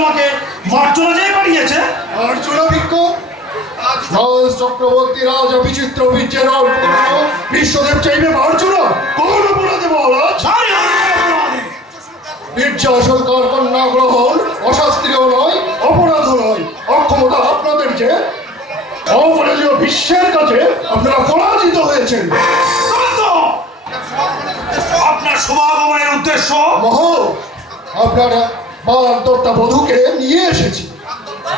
তোমাকে মার্জনা যে পাঠিয়েছে। মার্জনা ভিক্ষ রাজ চক্রবর্তী রাজা বিচিত্র বীর্যের বিশ্বদেব চাইবে মার্জনা? কোন অপরাধে মহারাজ? বীর্য আসলকার কন্যা গ্রহণ অশাস্ত্রীয় নয়, অপরাধও নয়। অক্ষমতা আপনাদের যে অপরাজীয় বিশ্বের কাছে আপনারা পরাজিত হয়েছেন। আপনার সমাগমের উদ্দেশ্য? মহল, আপনারা বাগদত্তা বধূকে নিয়ে এসেছি।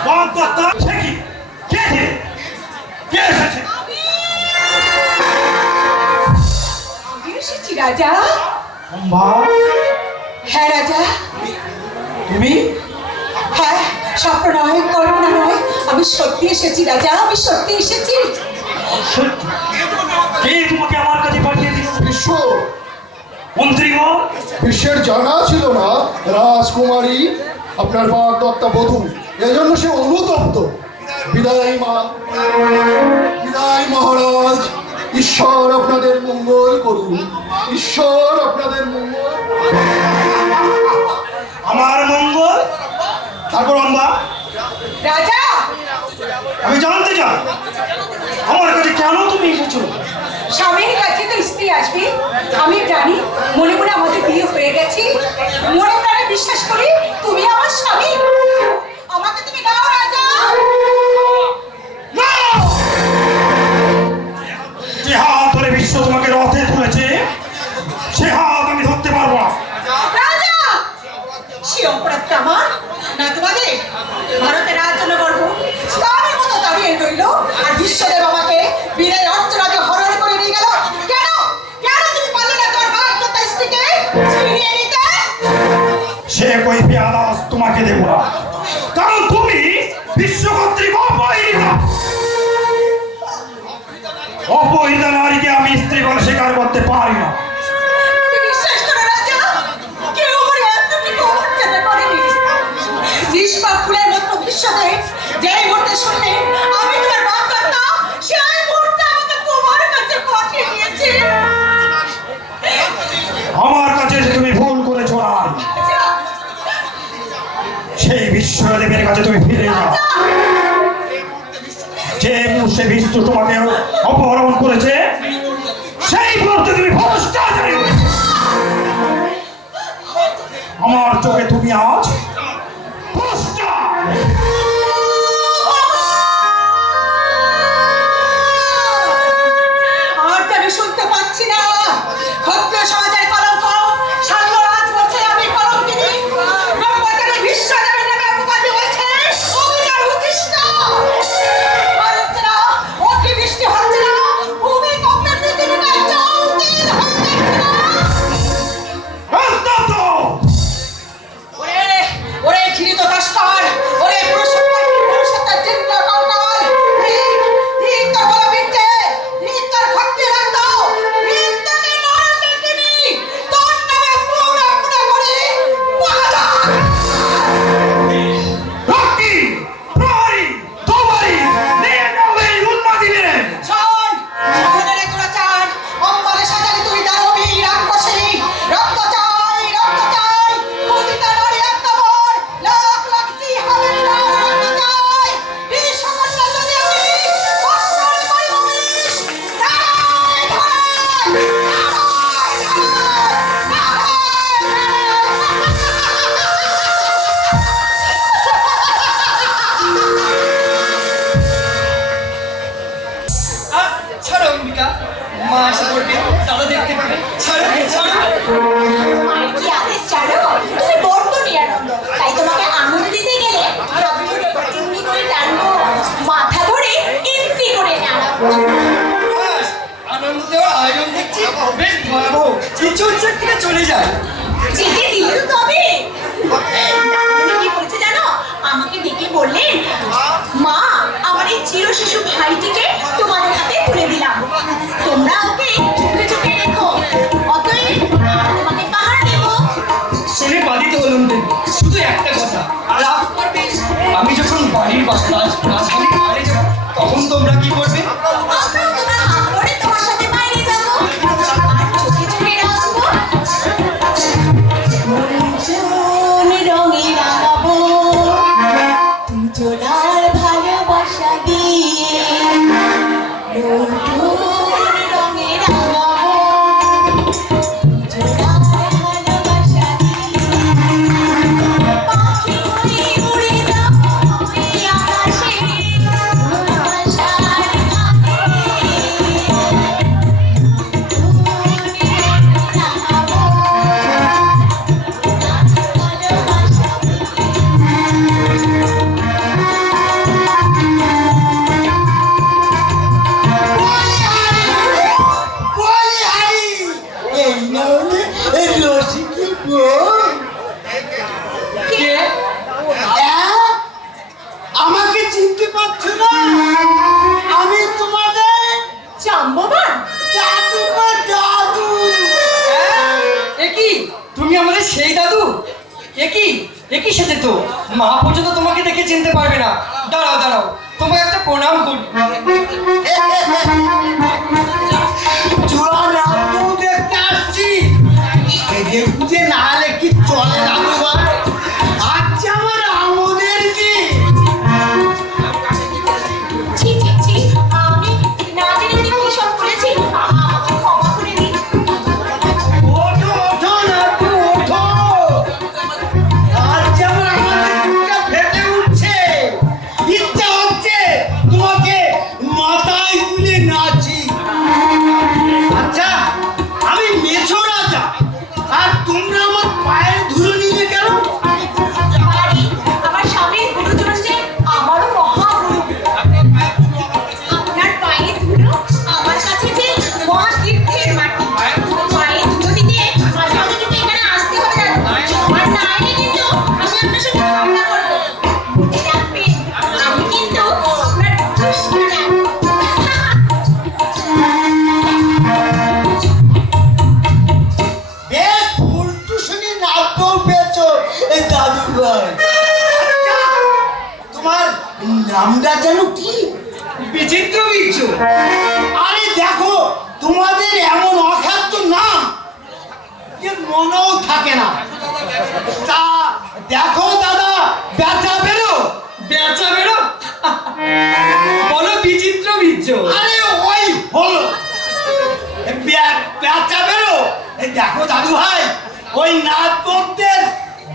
বাগদত্তা? সে কি? কে এসেছে? আমি এসেছি রাজা। হ্যাঁ রাজা। তুমি? হ্যাঁ, স্বপ্ন নয়, কল্পনা নয়, আমি সত্যি এসেছি রাজা, আমি সত্যি এসেছি। কে তোমাকে আমার কাছে পাঠিয়ে দিচ্ছে? বিশ্ব মন্ত্রীগণ? বিশ্বের জানা ছিল না রাজকুমারী আপনার বাগদত্তা বধূ, এজন্য সে অনুতপ্ত। বিদায় মা, বিদায় মহারাজ। ঈশ্বর আপনাদের মঙ্গল করুন, ঈশ্বর আপনাদের মঙ্গল। আমার মঙ্গল? তারপর অম্বা রাজা, আমি জানতে চাই আমার কাছে কেন তুমি এসেছো? স্বামীর কাছে তো স্ত্রী আসবে, আমি জানি। মনে মনে আমাদের বিয়ে হয়ে গেছে, মনে প্রাণে বিশ্বাস করি তুমি আমার স্বামী। আমাকে তুমি দাও রাজা। যে হাত ধরে বিশ্ব তোমাকে রথে তুলেছে সে হাত আমি ধরতে পারবো না। রাজা, সে অপরাধটা আমার না তোমাদের? ভারতের রাজন্য গর্ব স্থানের মতো দাঁড়িয়ে রইল, আর বিশ্বদেব আমাকে বীরের অর্চনাকে হরণ করে নিয়ে গেল। কেন কেন তুমি পারলে না তোর বাগদত্তা স্ত্রীকে ছিনিয়ে নিতে? সে কৈফি আদালত তোমাকে দেব না, কারণ তুমি বিশ্ব কর্তৃক অপহৃতা। অপহৃতা নারীকে আমি স্ত্রী বলে স্বীকার করতে পারি না। তুমি বিশ্বাস করো রাজা, কেউ আমার এতটুকু অমর্যাদা করেনি। নিষ্পাপ ফুলের মতো বিশ্বদেব যেই মুহূর্তে শুনলে আমি তোমার বাগদত্তা, সেই মুহূর্তে আমাকে তোমার কাছে পাঠিয়ে দিয়েছে। আমার কাছে এসে তুমি ভুল করেছো না, রাজা, সেই বিশ্বদেবের কাছে তুমি ফিরে যাও। যে মুহূর্তে বিষ্ণু তোমাকে অপহরণ করেছে সেই মুহূর্তে তুমি ভ্রষ্টাচারী। আমার চোখে তুমি আজ ভ্রষ্টা। আর তো আমি শুনতে পাচ্ছি না। ক্ষত্রিয় সমাজের কলঙ্ক, সাঙ্গরাজ বলছে আমি কলঙ্কিনী। ব্রহ্মচারী বিশ্বদেবের নামে অপবাদ হয়েছে, অবিচার উচ্ছিষ্ট। আর হচ্ছে না, অতি বৃষ্টি হচ্ছে না, ভূমিকম্পে পৃথিবীটা চলতিল হয়ে যাচ্ছে না। রাজদত্ত! ওরে ওরে ঘৃণিত তস্কর, ওরে পুরুষত্বের চিহ্ন কঙ্কাল, ঠিক তোর বলা বিচ্ছে, ঠিক তোর ক্ষত্রিয় রক্ত, ঠিক তোকে নরকে দিবি, তোর নামে পুরা পুরা করে পালা। রকি, প্রহরী, তোমারি, নিয়ে যাও এই উন্মাদিনে। শোন, শোনের দুরাচার, অম্বরে সাজালি তুই দানবী রাক্ষসী। রক্ত চাই, রক্ত চাই, পতিতা নারী আত্মবর, লাখ লাখ জিহাদের রক্ত চাই। এই সকলটা যদি আমি অস্ত্রে পরিবমিস, নারায় ধরে, ছাড়ো অম্বিকা, মা এসে পড়বে, দাদা দেখতে পাবে। ছাড়ো ছাড়ো। মায়ের কি আদেশ জানো? তুমি বড্ড নিরানন্দ, তাই তোমাকে আনন্দ দিতে গেলে এমনি করে টানবো, মাথা ধরে এমনি করে নাড়াবো। ব্যাস, আনন্দ দেওয়ার আয়োজন দেখছি বেশ ভয়াবহ। কিছু হচ্ছে থেকে চলে যায়। যেতে দিল তবে উনি কি বলছে জানো? আমাকে ডেকে বললেন, মা আমার এই চির শিশু ভাইটিকে তোমাদের হাতে তুলে দিলাম, তোমরা ওকে চোখে চোখে রেখো, অতএব তোমাকে পাহাড় দেবো। শুনে বাধিত হলাম দেবী, শুধু একটা কথা, রাগ করবে। আমি যখন বাড়ির রাজধানী বাইরে যাব, তখন তোমরা কি করবে? আমরাও তোমার হাত ধরে তোমার সাথে বাইরে যাবো, আর চোখে চোখে রাখবো। রঙে রাঙাবো আমাদের সেই দাদু? একই সাথে তো মা পর্যন্ত তোমাকে দেখে চিনতে পারবে না। দাঁড়াও দাঁড়াও, তোমাকে একটা প্রণাম করি। চূড়া রামকেও দেখতে আসছি। সেজে গুজে না হলে কি চলে দাদু ভাই? আচ্ছা আমার আমাদের কি ছি ছি ছি, আমি না জেনে কি সব করেছি, আমাকে ক্ষমা করে দিন। ওঠো ওঠো নাতু ওঠো। আজ আমার আমাদের বুকটা ফেটে উঠছে। ইচ্ছা হচ্ছে তোমাকে মাথায় তুলে নাচি। আচ্ছা আমি মেছো রাজা আর তোমরা আমার পায়ের ধুলো নিলে কেন? আরে, আমার স্বামীর গুরুজন যে আমারও মহাগুরু। আপনার পায়ে ধুলো আমার কাছে যে মহাতীর্থের মাটি। পায়ে ধুলো দিতে আপনাকে কিন্তু এখানে আসতে হবে না। আর না এলে কিন্তু আমি আপনার সঙ্গে ঝগড়া করবো। মনে রাখবেন, আমি কিন্তু আপনার দুশ্মন না। বেশ উল্টো শুনি নাচতেও পেয়েছো এই দাদু ভাই। আচ্ছা, তোমার নামটা যেন কি? বিচিত্র বিচ্ছু। আরে দেখো তোমাদের এমন অখাদ্য নাম যে মনেও থাকে না। তা দেখো দাদা ব্যথা বেরো। বেচা বেরো। বলো বিচিত্র বিচ্ছু। আরে ওই হলো ব্যথা বেরো। এই দেখো দাদু ভাই, ওই নাথদের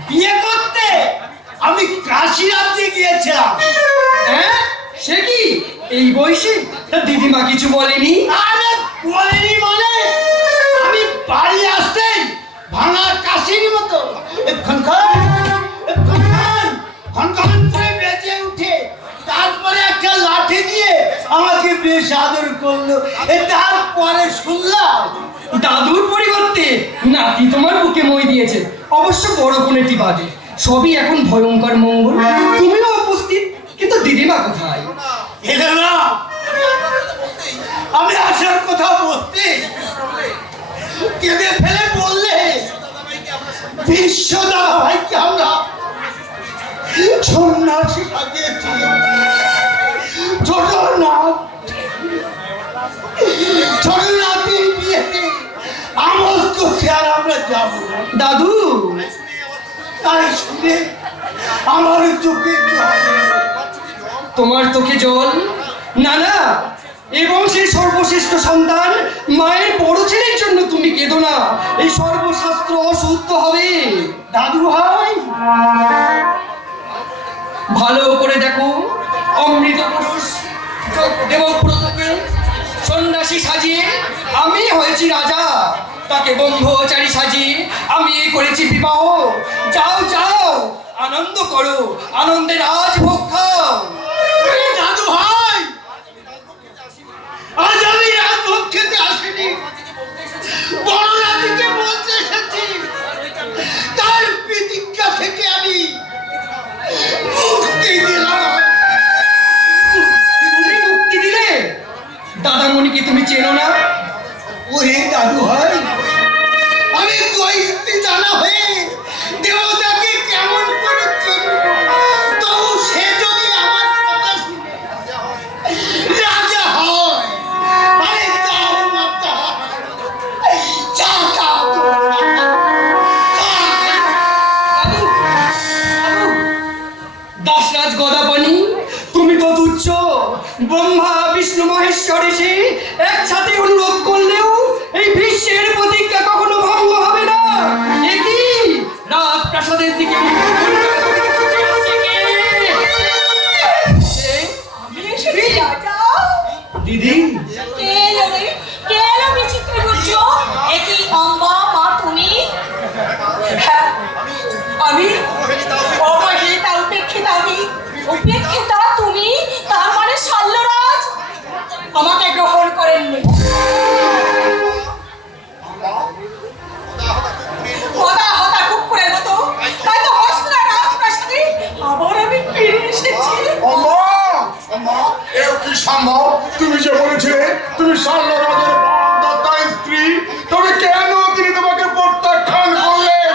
বিয়ে করতে আমি কাশী রাজ্যে গিয়েছিলাম। হ্যাঁ, সে কি এই বয়সে? তা দিদিমা কিছু বলেনি? আরে বলেনি মানে আমি বাড়ি আসতেই ভাঙা কাশির মতো খনখন করে বেজে উঠে তারপরে একটা লাঠি দিয়ে আমাকে বেশ আদর করলো। তারপরে শুনলাম দাদুর পরিবর্তে নাতি তোমার বুকে মই দিয়েছে। অবশ্য বড় কোনেটি বাদে সবই এখন ভয়ঙ্কর মঙ্গল। তুমিও উপস্থিত, কিন্তু দিদিমা কোথায়? এলো না। আমি আসার কথা বলতে কেঁদে ফেলে বললে বিশ্বদা ভাইকে আমরা সন্ন্যাসী সাজিয়েছি। ছোট নাতির বিয়েতে আমল করতে আর আমরা যাবো না। দাদু, তাই শুনে আমার চোখে জল। তোমার চোখে জল? না না, এবং সেই সর্বশ্রেষ্ঠ সন্তান মায়ের বড় ছেলের জন্য তুমি কেঁদো না। এই সর্বশাস্ত্র অশুদ্ধ হবে। দাদু ভাই ভালো করে দেখো, অমৃত পুরুষ দেবব্রতকে সন্ন্যাসী সাজিয়ে আমি হয়েছি রাজা, তাকে ব্রহ্মচারী সাজিয়ে আমি করেছি বিবাহ। যাও যাও, আনন্দ করো, আনন্দের আজ ভোগ খাও। দাদু ভাই আজ আমি রাজভোগ খেতে আসিনি, বড় রানীকে বলতে এসেছি। তার প্রতিজ্ঞা থেকে আমি মুক্তি দিলাম। তুমি মুক্তি দিলে? দাদামণিকে তুমি চেনো না? ওরে দাদু ভাই, আমি দৈত্যী জানা হয়ে দেবতাকে কেমন করে চিনব? তো সে যদি আমার কথা শুনে রাজা হয়, আরে তার মাথা চাকা তো। দাদু, দাদু, দাসরাজ গদাপাণি, তুমি তো তুচ্ছ। ব্রহ্মা বিষ্ণু মহেশ্বর এসে একসাথে অনুরোধ করলেও এই বিশ্বের প্রতিজ্ঞা কখনো ভঙ্গ হবে না। একই রাজপ্রাসাদের দিকে ছুটে আসছে কে? আমি এসেছি রাজা। দিদি, কে এলো রে? কে এলো বিচিত্র গুচ্ছ? একই অম্বা মা তুমি? হ্যাঁ, আমি অবহেলিতা উপেক্ষিতা। আমি উপেক্ষিতা তুমি? তার মানে শল্যরাজ আমাকে গ্রহণ করেননি। হতা হতা কুকুরের মতো তাই তো হস্তা রাজপ্রাসাদে আবার আমি ফিরে এসেছি। এও কি সম্ভব? তুমি যে বলেছিলে তুমি শাল্য রাজের দত্তার স্ত্রী, তবে কেন তিনি তোমাকে প্রত্যাখ্যান করলেন?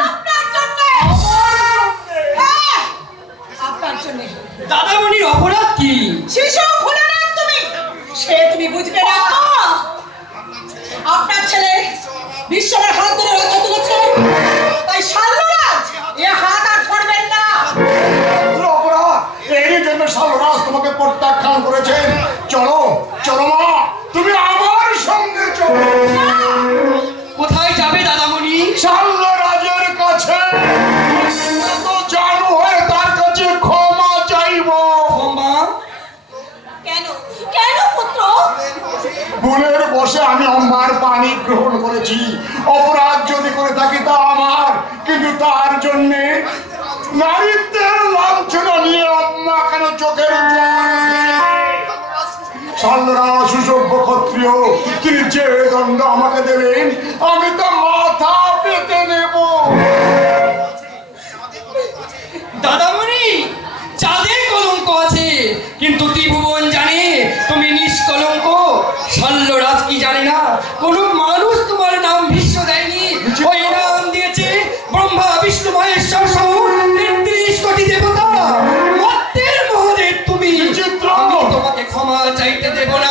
ভুলের বসে আমি অম্মার পানি গ্রহণ করেছি। অপরাধ যদি করে থাকি তা আমার, কিন্তু তার জন্যে নারীত্বের লাঞ্ছনা নিয়ে অম্মা কেন চোখের সালরা সুসভ্য ক্ষত্রিয়, তিনি যে দণ্ড আমাকে দেবেন আমি তো মাথা পেতে নেব। দাদামণি, চাঁদে কলঙ্ক আছে, কিন্তু ত্রিভুবন জানে তুমি নিষ্কলঙ্ক। শল্যরাজ কি জানে না কোন মানুষ তোমার নাম ভীষ্ম দেয়নি? ওই নাম দিয়েছে ব্রহ্মা বিষ্ণু মহেশ্বর সহ ৩৩ কোটি দেবতা। মর্তের মহাদেব তুমি, আমি তোমাকে ক্ষমা চাইতে দেব না।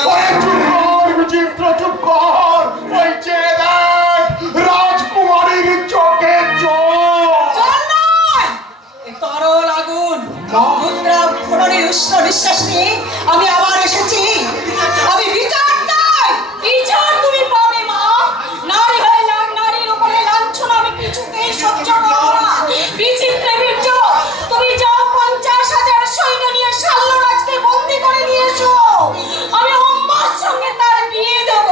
বিচিত্র চুপ কর, ওই যে দেখ রাজকুমারীর চোখে চোখ। তরল আগুন মুদ্রা ফোড়নের উষ্ণ নিঃশ্বাস নিয়ে আমি আবার এসেছি। আমি বিচার চাই। বিচার তুমি পাবে মা। নারী হয়ে নারীর উপরে লাঞ্ছনা আমি কিছুতেই সহ্য করব না। বিচিত্র বীর্য, তুমি যাও ৫০,০০০ সৈন্য নিয়ে শাল্যরাজকে বন্দী করে নিয়ে এসো। আমি অম্মার সঙ্গে তার বিয়ে দেব।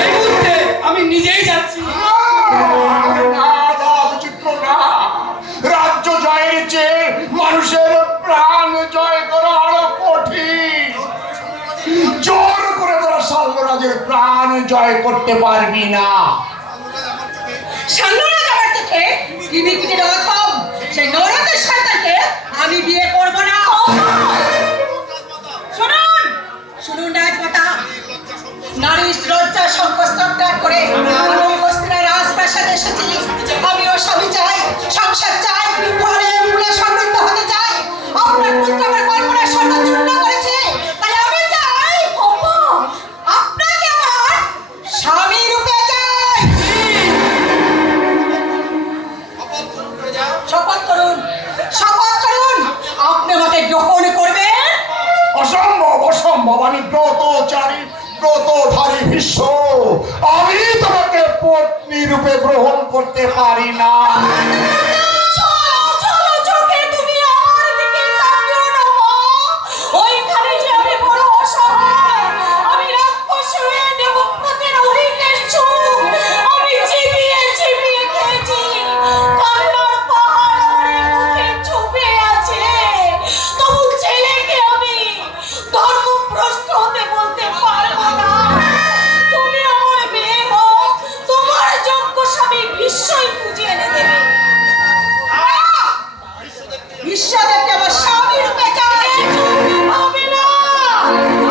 এই মুহূর্তে আমি নিজেই যাচ্ছি। রাজ্য জয়ের চেয়ে মানুষের প্রাণ জয় করা আরো কঠিন। জোর করে তোরা শাল্যরাজের প্রাণ জয় করতে পারবি না। শাল্যরাজ আমার থেকে টিভি কিনে দেওয়া থাম। সেই নরকের শয়তানকে আমি বিয়ে করব না। শুনুন, শুনুন রাজমাতা, নারী লজ্জা সংকোচ ত্যাগ করে আমি বস্তিরা রাজপ্রাসাদে এসেছি। আমিও স্বামী চাই, সংসার চাই, ফলে ফুলে সমৃদ্ধ হতে চাই। আপনার পুত্র আমার কল্পনার সন্তান চূর্ণ করেছে, তাই আমি চাই আপনাকে আমার স্বামী রূপে চাই। শপথ করুন, শপথ করুন, আপনি আমাকে গ্রহণ করবেন। অসম্ভব, অসম্ভব। আমি ব্রতচারী ব্রতধারী ভীষ্ম, আমি তোমাকে পত্নী রূপে গ্রহণ করতে পারি না। চলো, চলো, চোখে তুমি আমার দিকে তাকিও না মা। ওইখানে যে আমি বড় অসহায়, আমি রাক্ষস হয়ে দেবপ্রতির অহিতের সুখ আমি চিবিয়ে চিবিয়ে খেয়েছি। কান্নার পাহাড় আমার মুখে চুপে আছে। তবু ছেলেকে আমি ধর্মভ্রষ্ট হতে বলতে পারবো না। তুমি আমার মেয়ে হও, তোমার যোগ্য স্বামী বিশ্বই খুঁজে এনে দেবে। বিশ্বদেবকে আমার স্বামী রূপে চাই। হবে না,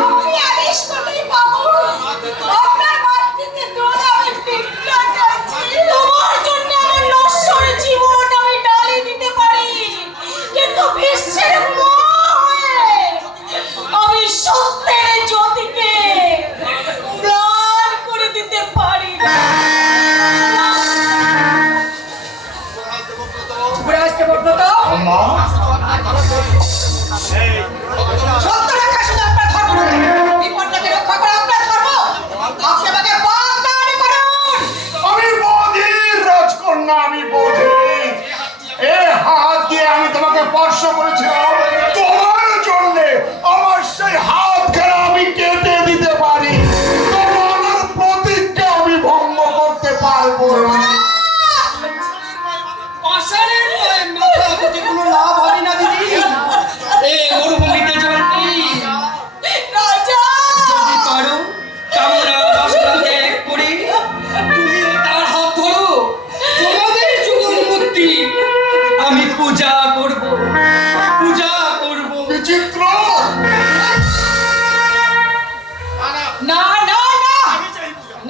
আপনি আদেশ করলেই পাবো। আপনার মাতৃকে দোল আমি ভিক্ষা চাইছি। তোমার জন্য আমার নশ্বর জীবন আমি ডালি দিতে পারি, কিন্তু বিশ্বের মা হয়ে আমি সত্যের জ্যোতিকে ম্লান করে দিতে পারি না। যুবরাজ দেবব্রত, সত্য রক্ষা শুধু আপনার ধর্ম নয়, বিপন্নকে রক্ষা করা আপনার ধর্ম। আপনি আমাকে বাগদান করুন। আমি বধির রাজকন্যা, আমি বধির। এ হাত দিয়ে আমি তোমাকে স্পর্শ করেছিলাম তোমার জন্য। আমার সেই হাত খেলা আমি কেটে দিতে পারি, তোমার প্রতিজ্ঞা আমি ভঙ্গ করতে পারবো না। পাষাণের ভয়ে মাথা পেতে কোনো লাভ হবে না দিদি। এই মরুভূমিতে চলতি রাজা, যদি পারো কামনা বাসনা ত্যাগ করে তুমি তার হাত ধরো, তোমাদের জীবন মুক্তি আমি পূজা করব, পূজা করব। বিচিত্র, না না না,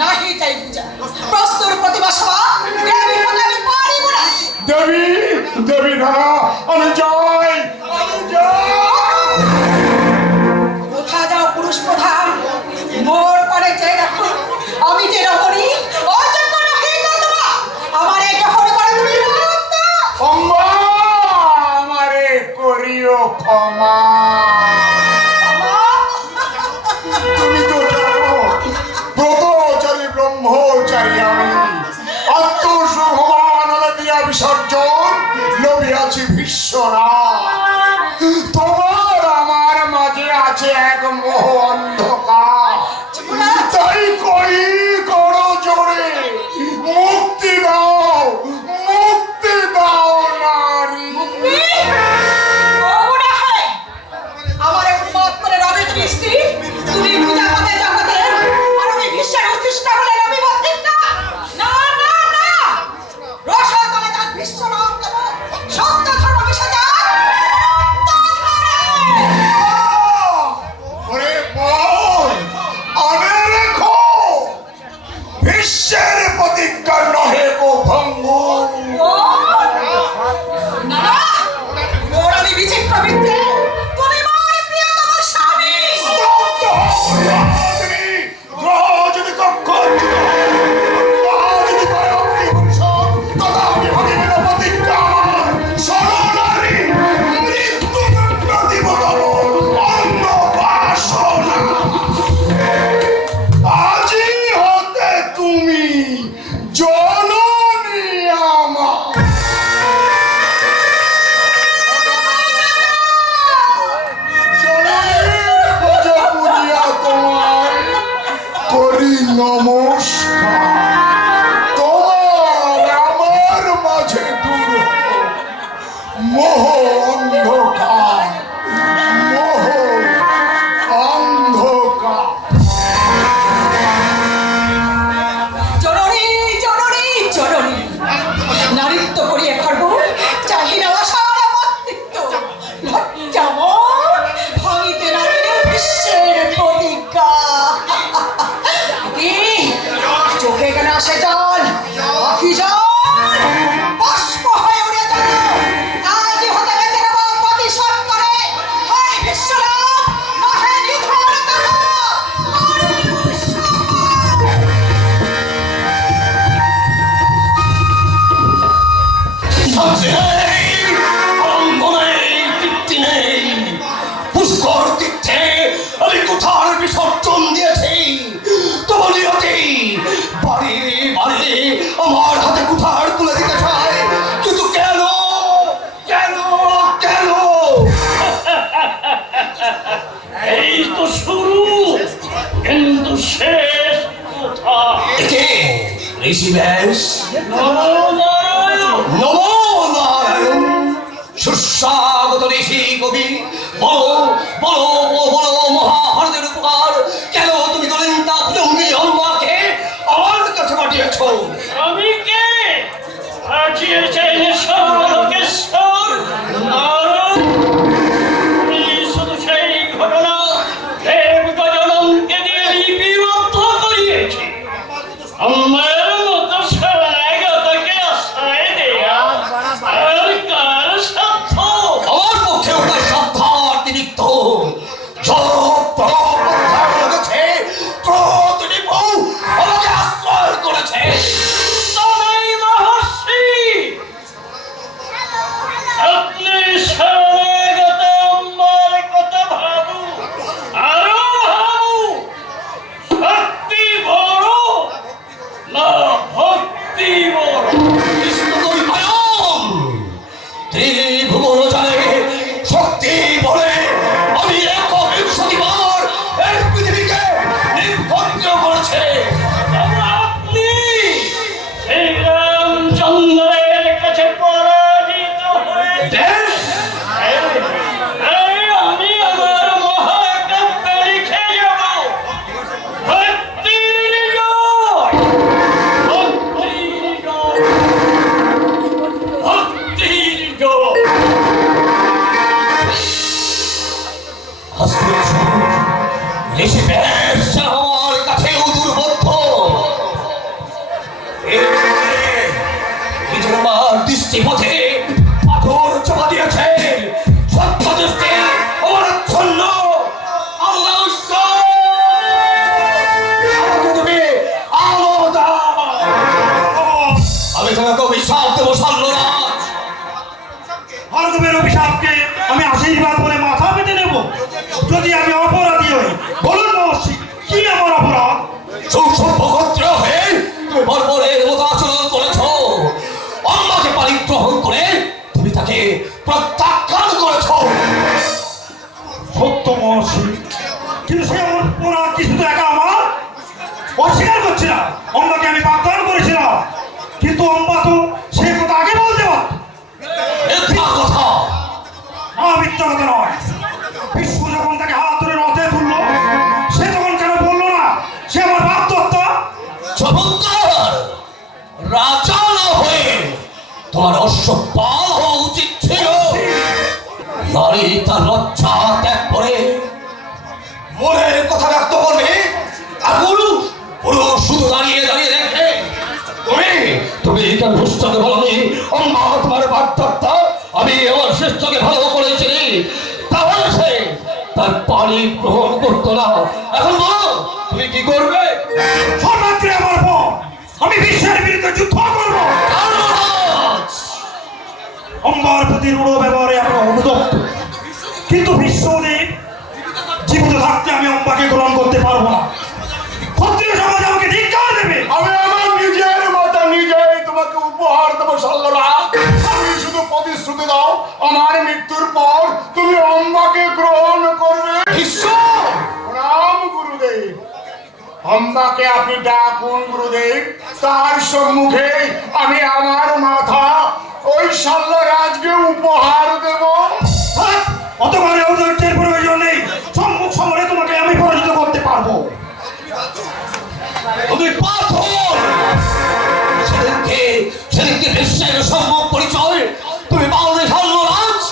নাহি চাই পূজা। প্রস্তুর প্রতিমা সভা দেবী হতে আমি পারিব না। দেবী, দেবী না, আমি যাই, আমি যাই। কোথা যাও পুরুষ প্রধান, মোর পারে চেয়ে দেখো। আমি যে রমণী, অযোগ্য নহি কতবা। আমার এই গ্রহণ করে তুমি মুক্ত। অম্মা, আমারে করিও ক্ষমা। তুমি তো জানো ব্রতচারী ব্রহ্মচারী আমি। আত্মসুভমান দিয়া বিসর্জন লভিয়াছি ভীষ্মরা। তোমার আমার মাঝে আছে এক মোহ অন্ধকার, তাই ঋষি ব্যাস নমো নারায়ণ সুস্বাগত ঋষি কবি বলো বলো বলো মহাভারতের উপকার কেন তুমি দলিতা ফুলঙ্গি অম্বাকে আমার কাছে পাঠিয়েছ আমি কে পাঠিয়েছেন সর্বলোকেশ্বর নারদ আমি শুধু সেই ঘটনা দেব গজননকে দিয়ে লিপিবদ্ধ করিয়েছি আমার মতো শরণাগতকে আশ্রয় দেয়া আর কার সাধ্য আমার পক্ষে ওটা সাধ্যাতিরিক্ত লেগেছে ক্রোধনী বউ আমাকে আশ্রয় করেছে তবেই মহর্ষি আপনি শরণাগত আমার কথা ভাবু আরো ভাবু শক্তি বড় না ভক্তি বড় বিষ্ণুকবি ভয়ং ত্রিভুবন জানে শক্তি বলে আমি একবিংশতিবার এই পৃথিবীকে নির্ভদ্র করেছে তবে আপনি শ্রীরামচন্দ্রের কাছে পরাজিত হয়েছে আমি আমার মহাকাব্যে লিখে যাব ভক্তির জয় ভক্তির জয় ভক্তির জয় ঋষি ব্যাস আমার কাছে দুর্বোধ্য আমার দৃষ্টিপথে পাথর চাপা দিয়েছে সত্য দৃষ্টি আমার ছন্ন আমি তোমাকে অভিশাপ দেবো সাল্লরাজ ভার্গবের অভিশাপকে আমি আশীর্বাদ বলে মাথা পেতে নেব যদি আমি অপরাধী হই বলুন মহর্ষি কি আমার অপরাধ সুসভ্যগোত্র হয়ে তুমি বর্বরের মতো আচরণ করেছ অন্যকে পরিগ্রহণ করে তুমি তাকে প্রত্যাখ্যান করেছ সত্য মহর্ষি কিন্তু সে অপরাধ কিছু তো একা আমার অস্বীকার করছি না অম্বাকে আমি বাগদান করেছিলাম কিন্তু অম্বা তো সে কথা আগে বলতে পারত মিথ্যা কথা মিথ্যা কথা নয় বিশ্ব যখন তাকে হাত ধরে রথে তুললো সে তখন কেন বললো না সে আমার বাপ দত্তা চমৎকার রাজা না হয়ে তোমার অশ্বপাল হওয়া উচিত ছিল নারী তার লজ্জা ত্যাগ করে মনের কথা ব্যক্ত করবে আর পুরুষ পুরুষ শুধু দাঁড়িয়ে দাঁড়িয়ে দেখে তুমি তার ভূষকে বলনি অম্মা তোমার বাগদত্তা আমি আমার শ্রেষ্ঠকে ভালো করেছি তাহলে সে তার পানি গ্রহণ করতো না এখন বলো তুমি কি করবে সর্বাগ্রে আমার পর আমি বিশ্বের বিরুদ্ধে যুদ্ধ করবো অম্বার প্রতি রূঢ় ব্যবহারে আমরা অনুতপ্ত কিন্তু বিশ্বদেব জীবিত থাকতে আমি অম্বাকে গ্রহণ করতে পারবো না ক্ষত্রিয় সমাজ আমাকে ধিক্কার দেবে আমি আমার নিজের মাতা নিজেই তোমাকে উপহার দেবো সাল্লরাজ আমি শুধু প্রতিশ্রুতি দাও আমার মৃত্যুর পর তুমি অম্বাকে গ্রহণ করবে ঈশ্বর রাম গুরুদেব অম্বাকে আপনি ডাকুন গুরুদেব তার সম্মুখে আমি আমার মাথা ওই সাল্লরাজকে উপহার দেব থাক, অতবারে ঔদার্যের প্রয়োজন নেই সম্মুখ সমরে তোমাকে আমি পরাজিত করতে পারবো তুমি পাথর সেদিনকে বিশ্বের সম্ভব পরিচয় তুমি বাংলাদেশ সাল্লরাজ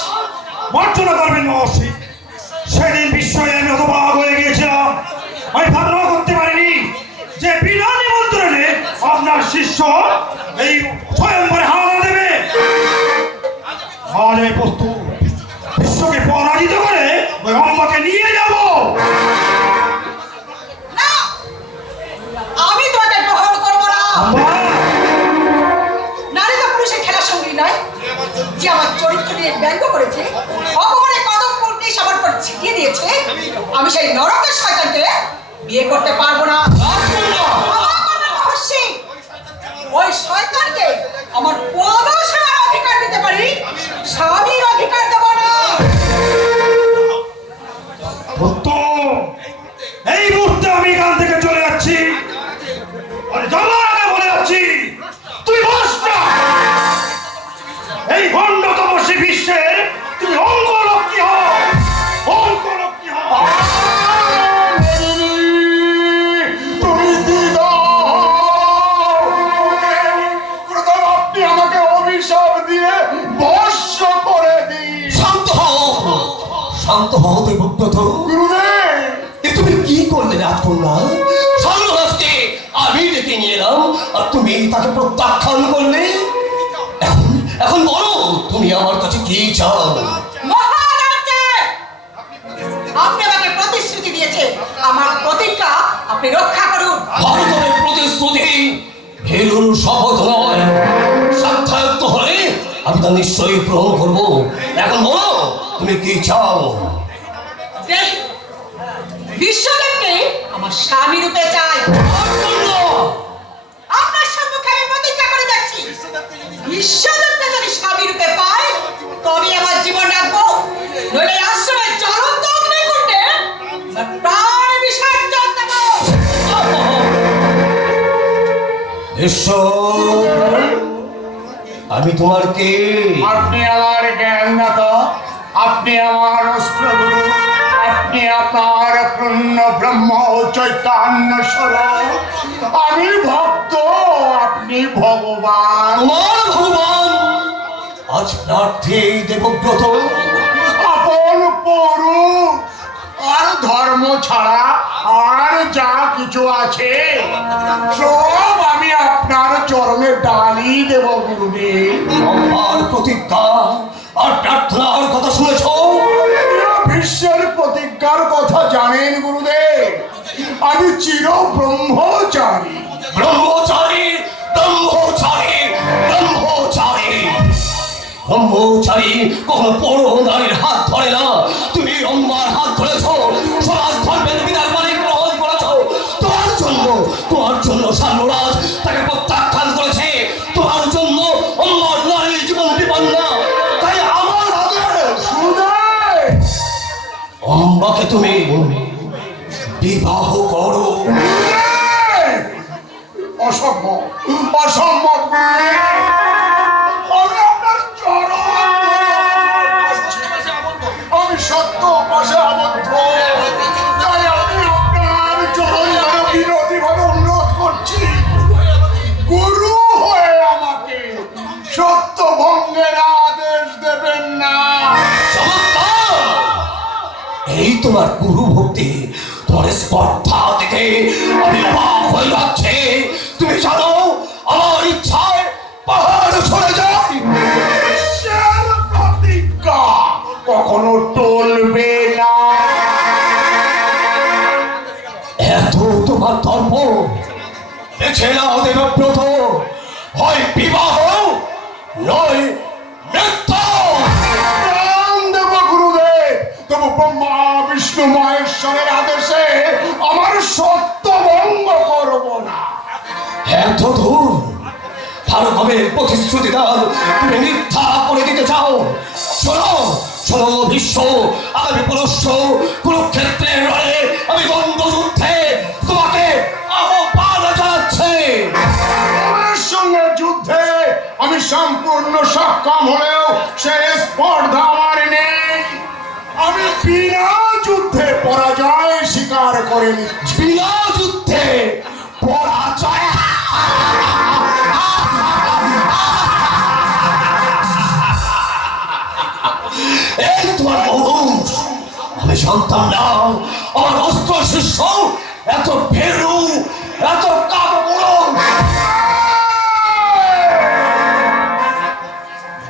মার্জনা করবেন মহর্ষি সেদিন বিস্ময়ে আমি হতবাক হয়ে গিয়েছিলাম আমি ভাবনা করতে পারিনি যে বিনা নিমন্ত্রণে আপনার শিষ্য এই স্বয়ংবরে হানা দেবে আজ আমি প্রস্তুত বিশ্বকে পরাজিত করে ওই অম্বাকে নিয়ে যাব না আমি তোমাকে গ্রহণ করবো না অম্বা, নারী তো পুরুষের খেলার সঙ্গী নয় যে আমার চরিত্র নিয়ে ব্যঙ্গ করেছে অপমানে কদম পূর্ণিশ আমার পর ছিটিয়ে দিয়েছে আমি সেই নরকের শয়তানকে বিয়ে করতে পারবো না ক্ষমা করবেন মহর্ষি। ওই শয়তানকে আমার পদ সেবার অধিকার দিতে পারি স্বামীর অধিকার দেব না উত্তম, এই মুহূর্তে আমি এখান থেকে চলে যাচ্ছি আর যাওয়ার আগে বলে যাচ্ছি শান্ত হও দেবব্রত। গুরুদেব, এ তুমি কি করলে রাজকন্যা? স্বর্ণরাজকে আমি ডেকে নিয়ে এলাম আর তুমি তাকে প্রত্যাখ্যান করলে। এখন এখন বলো তুমি আমার কাছে কি চাও? মহারাজা, আপনি আমাকে প্রতিশ্রুতি দিয়েছে, আমার প্রতিজ্ঞা আপনি রক্ষা করুন। ভারতের প্রতিশ্রুতি ভেলুর শপথ নয়, সাক্ষাৎ হলে আমি তা নিশ্চয়ই পূরণ করবো। এখন বলো তুমি কি চাও? দেখ, বিশ্বদেবকে আমার স্বামী রূপে চাই। আপনার সম্মুখে আমি প্রতিজ্ঞা করে যাচ্ছি, বিশ্বদেবকে যদি স্বামী রূপে পাই তবে আমার জীবন রাখবো, নইলে আশ্রমের জ্বলন্ত অগ্নিকুণ্ডে আমার প্রাণ বিসর্জন দেবো। ঈশ্বর, আমি তোমার কে? আপনি আমার জ্ঞানদাতা, আপনি আমার অস্ত্রগুরু, আপনি আপনার পূর্ণ ব্রহ্ম চৈতন্য স্বরূপ। আমি ভক্ত, আপনি ভগবান। তোমার ভগবান আজ প্রার্থী দেবব্রত। আপন পুরুষ আর ধর্ম ছাড়া আর যা কিছু আছে সব আমি আপনার চরণে ডালি দেব গুরুদেব। আমার প্রতিজ্ঞা আর প্রার্থনার কথা শুনেছ? বিশ্বের প্রতিজ্ঞার কথা জানেন গুরুদেব, আমি চির ব্রহ্মচারী। ব্রহ্মচারী, ব্রহ্মচারী, ব্রহ্মচারী। ব্রহ্মচারী কখনো পড়ো নারীর হাত ধরে না। তুমি অম্মার হাত ধরেছ, সমাজ ধর্মের বিধান মালিক গ্রহণ করেছ। তোমার জন্য স্বর্ণরাজ তাকে প্রত্যাখ্যান করেছে। তোমার জন্য অম্মার নারীর জীবন বিপন্ন। তাই আমার আদেশ, গুরুদেব, অম্বাকে তুমি বিবাহ করো। অসম্ভব, অসম্ভব গুরুদেব। আমি আপনার চরণ আমি সত্য পাশে আবদ্ধ, তাই আমি আপনার চরণ বিরোধী ভাবে অনুরোধ করছি, গুরু হয়ে আমাকে সত্য ভঙ্গের আদেশ দেবেন না। চমৎকার! এই তোমার গুরু ভক্তি, তোমার স্পর্ধা দেখে আমি অবাক হয়ে যাচ্ছে। তুমি জানো আমার ইচ্ছায় পাহাড় সরে যায়। ঈশ্বর প্রতিজ্ঞা কখনো টলবে না। এত তোমার ধর্ম, বেছে নাও দেবব্রত, হয় বিবাহ নয় মৃত্যু। প্রাণ দেব গুরুদেব, তবু ব্রহ্মা বিষ্ণু মহেশ্বরের আদেশে আমার সত্য ভঙ্গ করব না। এত দূর ভারতের প্রতিশ্রুতি দাও তুমি মিথ্যা করে দিতে চাও। শোনো শোনো বিশ্ব, আগামী পুরুষ কুরুক্ষেত্রের লড়াইয়ে আমি দ্বন্দ্বযুদ্ধে তোমাকে আহ্বান জানাচ্ছি। আমার সঙ্গে যুদ্ধে আমি সম্পূর্ণ সক্ষম হলেও সেই স্পর্ধা আমার নেই। আমি বিনা যুদ্ধে পরাজয় স্বীকার করে নিচ্ছি। বিনা যুদ্ধে পরাজয়? এই তোমার পৌরুষ, আমি জানতাম না আমার অস্ত্র শিষ্য এত ভেরু, এত কাপুরুষ।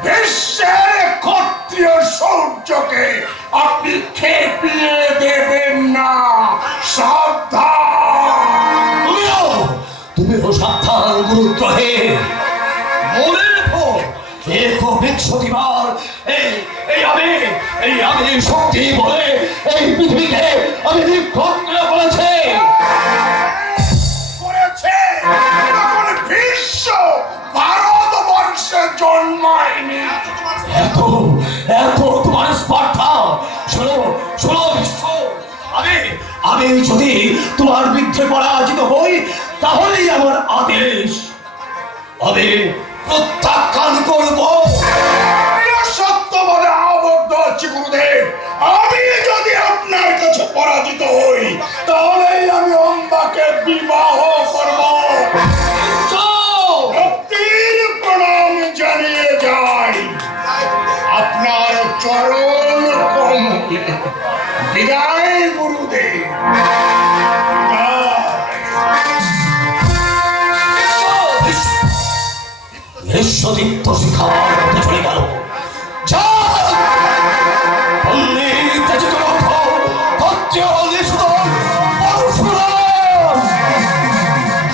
বিশ্বের ক্ষত্রিয় সৌর্যকে আপনি খেপিয়ে দেবেন না। সাবধান। তুমিও সাবধান গুরুদ্রোহে। মনে রেখো, দেখো বৃহস্পতিবার এই আমি শক্তি বলে এই পৃথিবীকে আমি নিক্ষত্র করেছে। এখন বিশ্ব ভারতবর্ষে জন্মায়নি। এত এত তোমার স্পর্ধা। শোনো শোনো বিশ্ব, আমি যদি তোমার বিরুদ্ধে পরাজিত হই তাহলেই আমার আদেশ, আমি প্রত্যাখ্যান করব। সত্য বলে আবদ্ধ হচ্ছি গুরুদেব, আমি যদি আপনার কাছে পরাজিত হই তাহলেই আমি অম্বাকে বিবাহ করব। ভক্তির প্রণাম জানিয়ে যাই, আপনার চরণ কমল। বিদায় গুরুদেব। বিশ্বদীপ্ত শিখার মতো চলে গেল।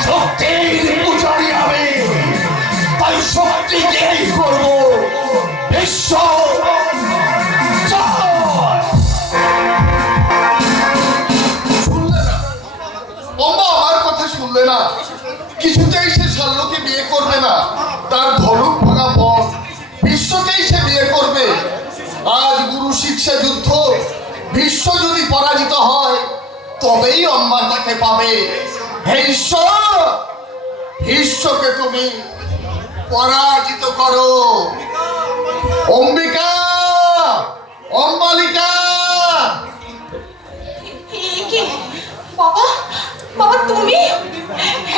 শক্তির পূজারি আমি, তাই শক্তিকেই করব বিশ্ব জয়। শুনলে না অম্মা, আমার কথা শুনলে না। কিছুতেই সে শাল্যকে বিয়ে করবে না। তার ধনুক ভাঙা বন, বিশ্বকেই সে বিয়ে করবে। আজ গুরু শিক্ষা যুদ্ধ, বিশ্ব যদি পরাজিত হয় তবেই অম্মা তাকে পাবে। হে ঈশ্বর, বিশ্বকে তুমি পরাজিত করো। অম্বিকা, অম্বালিকা। কি বাবা, বাবা তুমি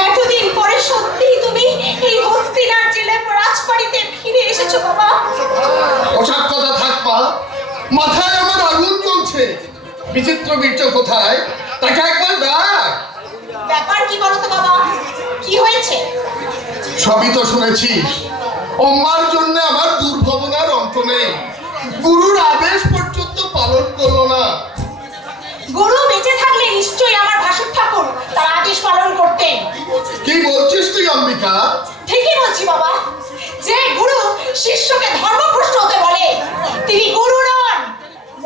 এতদিন পরে সত্যি তুমি এই হস্তিনার জেলার রাজবাড়িতে ফিরে এসেছো বাবা। ওসব কথা থাকবা, মাথায় আমার আগুন জ্বলছে। বিচিত্র বীর্য কোথায়, তাকে একবার ডাক। ব্যাপার কি বলো তো বাবা, কি হয়েছে? সবই তো শুনেছিস। অম্মার জন্য আমার দুর্ভাবনার অন্ত নেই। গুরুর আদেশ পর্যন্ত পালন করলো না। গুরু বেঁচে থাকলে নিশ্চয়ই আমার ভাসুর ঠাকুর তার আদেশ পালন করতেন। কি বলছিস তুই অম্বিকা? ঠিকই বলছি বাবা। যে গুরু শিষ্যকে ধর্মভ্রষ্ট হতে বলে তিনি গুরু নন।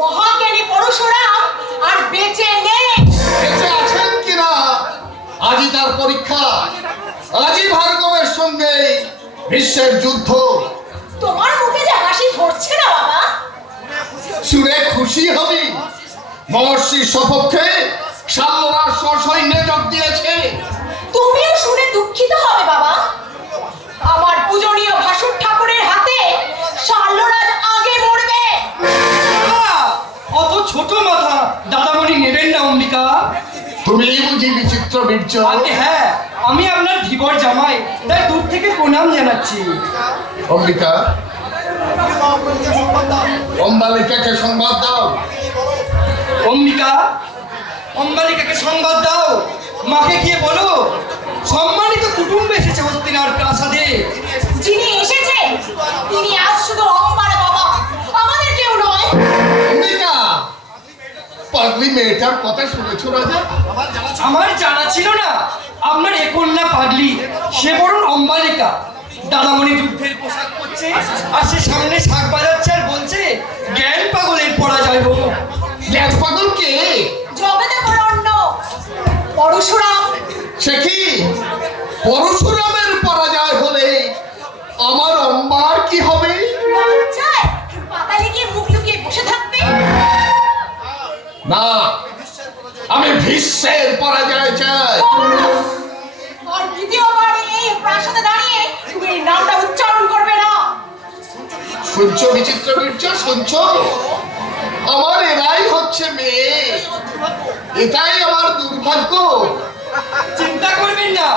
মহাজ্ঞানী পরশুরাম আর বেঁচে নেই। বেঁচে আছেন কিনা আজই তার পরীক্ষা। আজই ভার্গবের সঙ্গে বিশ্বের যুদ্ধ। তোমার মুখে যে হাসি ধরছে না বাবা। শুনে খুশি হবি, মহর্ষির সপক্ষে শাল্যরা সসৈন্যে যোগ দিয়েছে। তুমিও শুনে দুঃখিত হবে বাবা। আমার পূজনীয় ভাসুর ঠাকুরের হাতে শাল্যরাজ আগে মরবে। অত ছোট মাথা দাদামণি নেবেন না অম্বিকা। তুমি বুঝি বিচিত্র বীর্য? আগে হ্যাঁ, আমি আপনার ধীবর জামাই, তাই দূর থেকে প্রণাম জানাচ্ছি। অম্বিকা, অম্বালিকাকে সংবাদ দাও। অম্বিকা, অম্বালিকাকে সংবাদ দাও। মাকে গিয়ে বলো সম্মানিত কুটুম্ব এসেছে হস্তিনার প্রাসাদে। যিনি এসেছেন তিনি আজ শুধু অম্বার বাবা, আমাদের কেউ নয়। অম্বিকা, পাগলি মেয়েটার কথা শুনেছো রাজা? আমার জানা ছিল না আপনার এ কন্যা পাগলি, সে বরং অম্বালিকা। দাদামণি যুদ্ধের পোশাক পরছে আর সে সামনে শাক বাজাচ্ছে আর বলছে জ্ঞান পাগলের পরাজয় হোক। গ্যাস পাগল কে? জগতে বরণ্য পরশুরাম। সে কি? পরশুরামের পরাজয় হলে আমার অম্বার কি হবে? লজ্জায় পাতালে গিয়ে মুখ লুকিয়ে বসে থাকবে। না, আমি ভীষ্মের পরাজয় চাই। আর দ্বিতীয়বার এই প্রাসাদে দাঁড়িয়ে তুমি এই নামটা উচ্চারণ করবে না। শুনছো বিচিত্র বীর্য, শুনছো? আমার এরাই হচ্ছে মেয়ে, এটাই আমার দুর্ভাগ্য। চিন্তা করবেন না,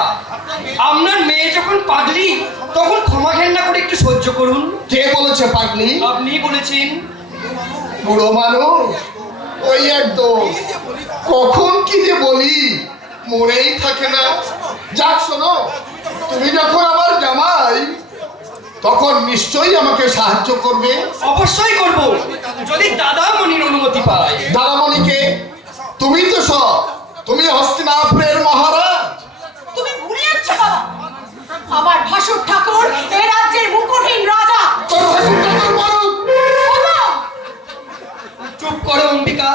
আপনার মেয়ে যখন পাগলি তখন ক্ষমা ঘেন্না করে একটু সহ্য করুন। কে বলেছে পাগলি? আপনি বলেছেন। বুড়ো মানুষ, ওই একদম কখন কি যে বলি মনেই থাকে না। যাক শোনো, তুমি যখন আমার জামাই তখন নিশ্চয়ই আমাকে সাহায্য করবে। অবশ্যই করব, যদি দাদামণির অনুমতি পাই। দাদামণিকে? তুমি তো সব, তুমি হস্তিনাপুরের মহারাজ। তুমি ভুলে যাচ্ছ বাবা, আমার ভাসুর ঠাকুর এই রাজ্যের মুকুটহীন রাজা। তোর ভাসুরটা তোর মরুক। বাবা, চুপ করো অম্বিকা।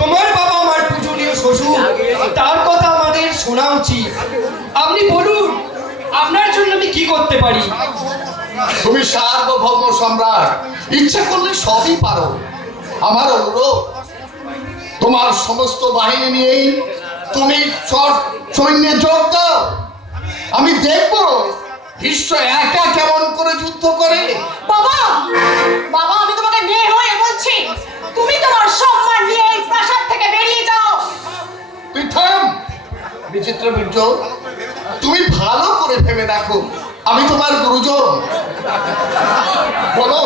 তোমার বাবা আমার পূজনীয় শ্বশুর, তার কথা আমাদের শোনা উচিত। আপনি বলুন আপনার জন্য আমি কি করতে পারি। তুমি সার্বভৌম সম্রাট, ইচ্ছা করলে সবই পারো। আমার অনুরোধ, তোমার সমস্ত বাহিনী নিয়েই তুমি সৈন্যে যোগ দাও। আমি দেখবো বিশ্ব একা কেমন করে যুদ্ধ করে। বাবা, বাবা আমি তোমাকে মেয়ে হয়ে বলছি, তুমি তোমার সম্মান নিয়ে এই প্রাসাদ থেকে বেরিয়ে যাও। তুই থাম বিচিত্র বীর্য, তুমি ভালো করে ভেবে দেখো, আমি তোমার গুরুজন। বলো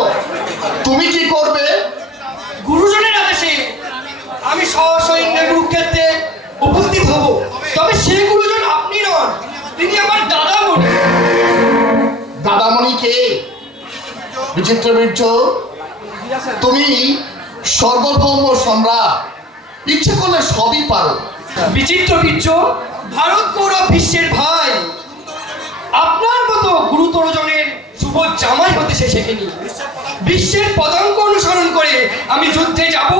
তুমি কি করবে? গুরুজনের আদেশ উপস্থিত হব, তবে সে গুরুজন আপনি নন, তিনি আমার দাদামণি। দাদামণি কে? বিচিত্র বীর্য, তুমি সর্বভৌম সম্রাট, ইচ্ছে করলে সবই পারো। বিচিত্র বীর্য, ভারত গৌরব বিশ্বের ভাই, আপনার মতো গুরুতর জনের শুভ জামাই হতে সে শেখেনি। বিশ্বের পদাঙ্ক অনুসরণ করে আমি যুদ্ধে যাব,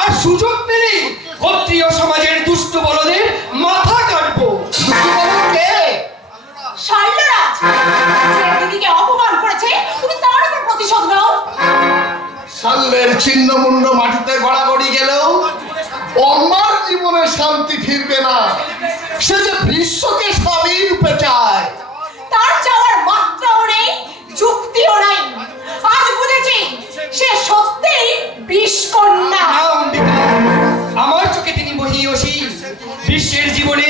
আর সুযোগ পেলে ক্ষত্রিয় সমাজের দুষ্ট বলদের মাথা কাটবো। কে? শৈলরাজ, যে দিদিকে অপমান করেছে তুমি তার উপর প্রতিশোধ নাও। শাল্যের ছিন্ন মুন্ড মাটিতে গড়াগড়ি গেলেও আমার জীবনে শান্তি ফিরবে না। সে যে বিশ্বকে স্বামী রূপে চায়। তার চাওয়ার মাত্রাও নেই, যুক্তিও নাই। আজ বুঝেছি সে সত্যিই বিষকন্যা। না অম্বিকা, আমার চোখে তিনি মহীয়সী। বিশ্বের জীবনে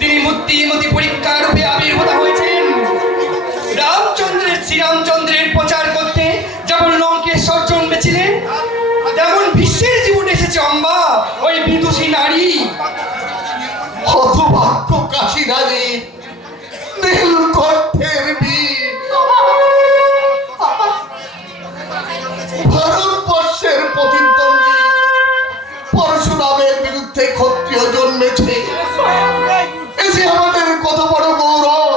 তিনি মূর্তিমতি পরীক্ষা রূপে আবির্ভূত হয়েছেন। শ্রীরামচন্দ্রের প্রচার করতে যেমন লঙ্কেশ্বর জন্মেছিলেন, তেমন বিশ্বের জীবনে এসেছে অম্বা, ওই বিদুষী নারী। হতভাগ্য কাশীরাজে নীলকণ্ঠের বীর, ভারতবর্ষের প্রতিদ্বন্দ্বী পরশুরামের বিরুদ্ধে ক্ষত্রিয় জন্মেছে। এ যে আমাদের কত বড় গৌরব,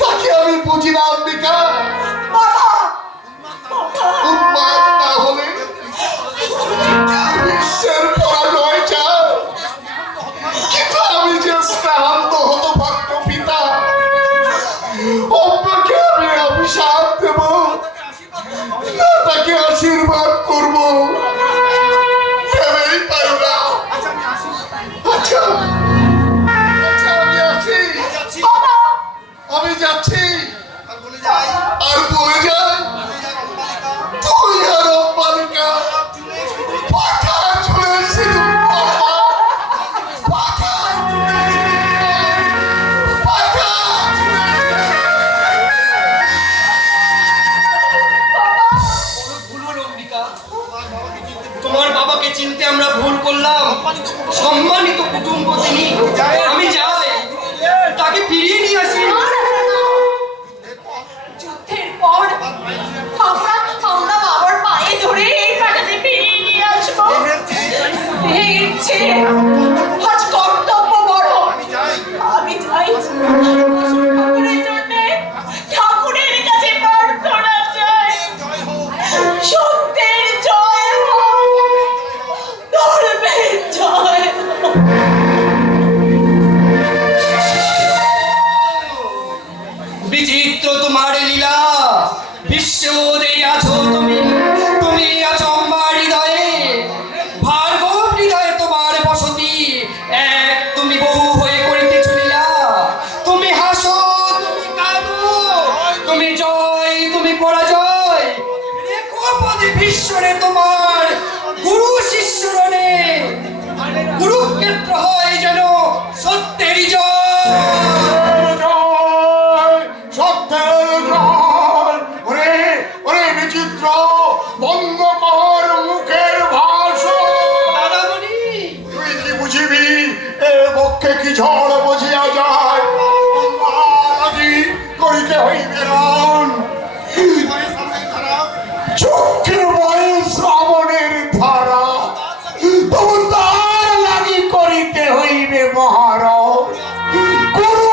তাকে আমি বুঝি না অম্বিকা। উন্মাদ না হলে বিশ্বের পরাজয় চায়, কিন্তু আমি যে শ্রান্ত হতভাগ্য পিতা, অম্বাকে আমি অভিশাপ দেব না তাকে আশীর্বাদ করব, ভেবেই পাই না। আচ্ছা আচ্ছা, আমি আছি, আমি যাচ্ছি। আর বলে যাই, তুই আর অম্বালিকা পাখা ঝুলেছিল, পাখা ভুল হলো অম্বিকা, তোমার বাবাকে চিনতে আমরা ভুল করলাম। সম্মানিত কুটুম্ব তিনি, আমি যাই, তাকে ফিরিয়ে নিয়ে আসি। যুদ্ধের পর আমরা বাবার পায়ে ধরে এই পাটাতে ফিরিয়ে নিয়ে আসবো। এই ইচ্ছে আজ কর্তব্য বড়। আমি চাই ঠাকুরের জন্যে ঠাকুরের কাছে প্রার্থনা চাই, সত্যের জয় হোক, ধর্মের জয় হোক। বিচিত্র তোমার লীলা, বিশ্বদেই আছো তুমি, তুমি আছো অম্বার হৃদয়ে, ভার্গব হৃদয়ে তোমার বসতি। এক তুমি বহু হয়ে করিতেছ লীলা, তুমি হাসো, তুমি কাঁদো, তুমি জয়, তুমি পরাজয়। রেখো পদে বিশ্বরে তোমার গুরু শিষ্যরণে, কুরুক্ষেত্র হয় যেন সত্যেরই জয়। সত্যের জয়। ওরে ওরে বিচিত্র, বন্ধ কর মুখের ভাষণ। দাদামণি, তুই কি বুঝিবি এ পক্ষে কি ঝড় বুঝিয়া যায়? আজি করিতে হইবে রণ, চক্ষে বয়ে শ্রাবণের ধারা, তবু তার লাগি করিতে হইবে মহারণ। গুরু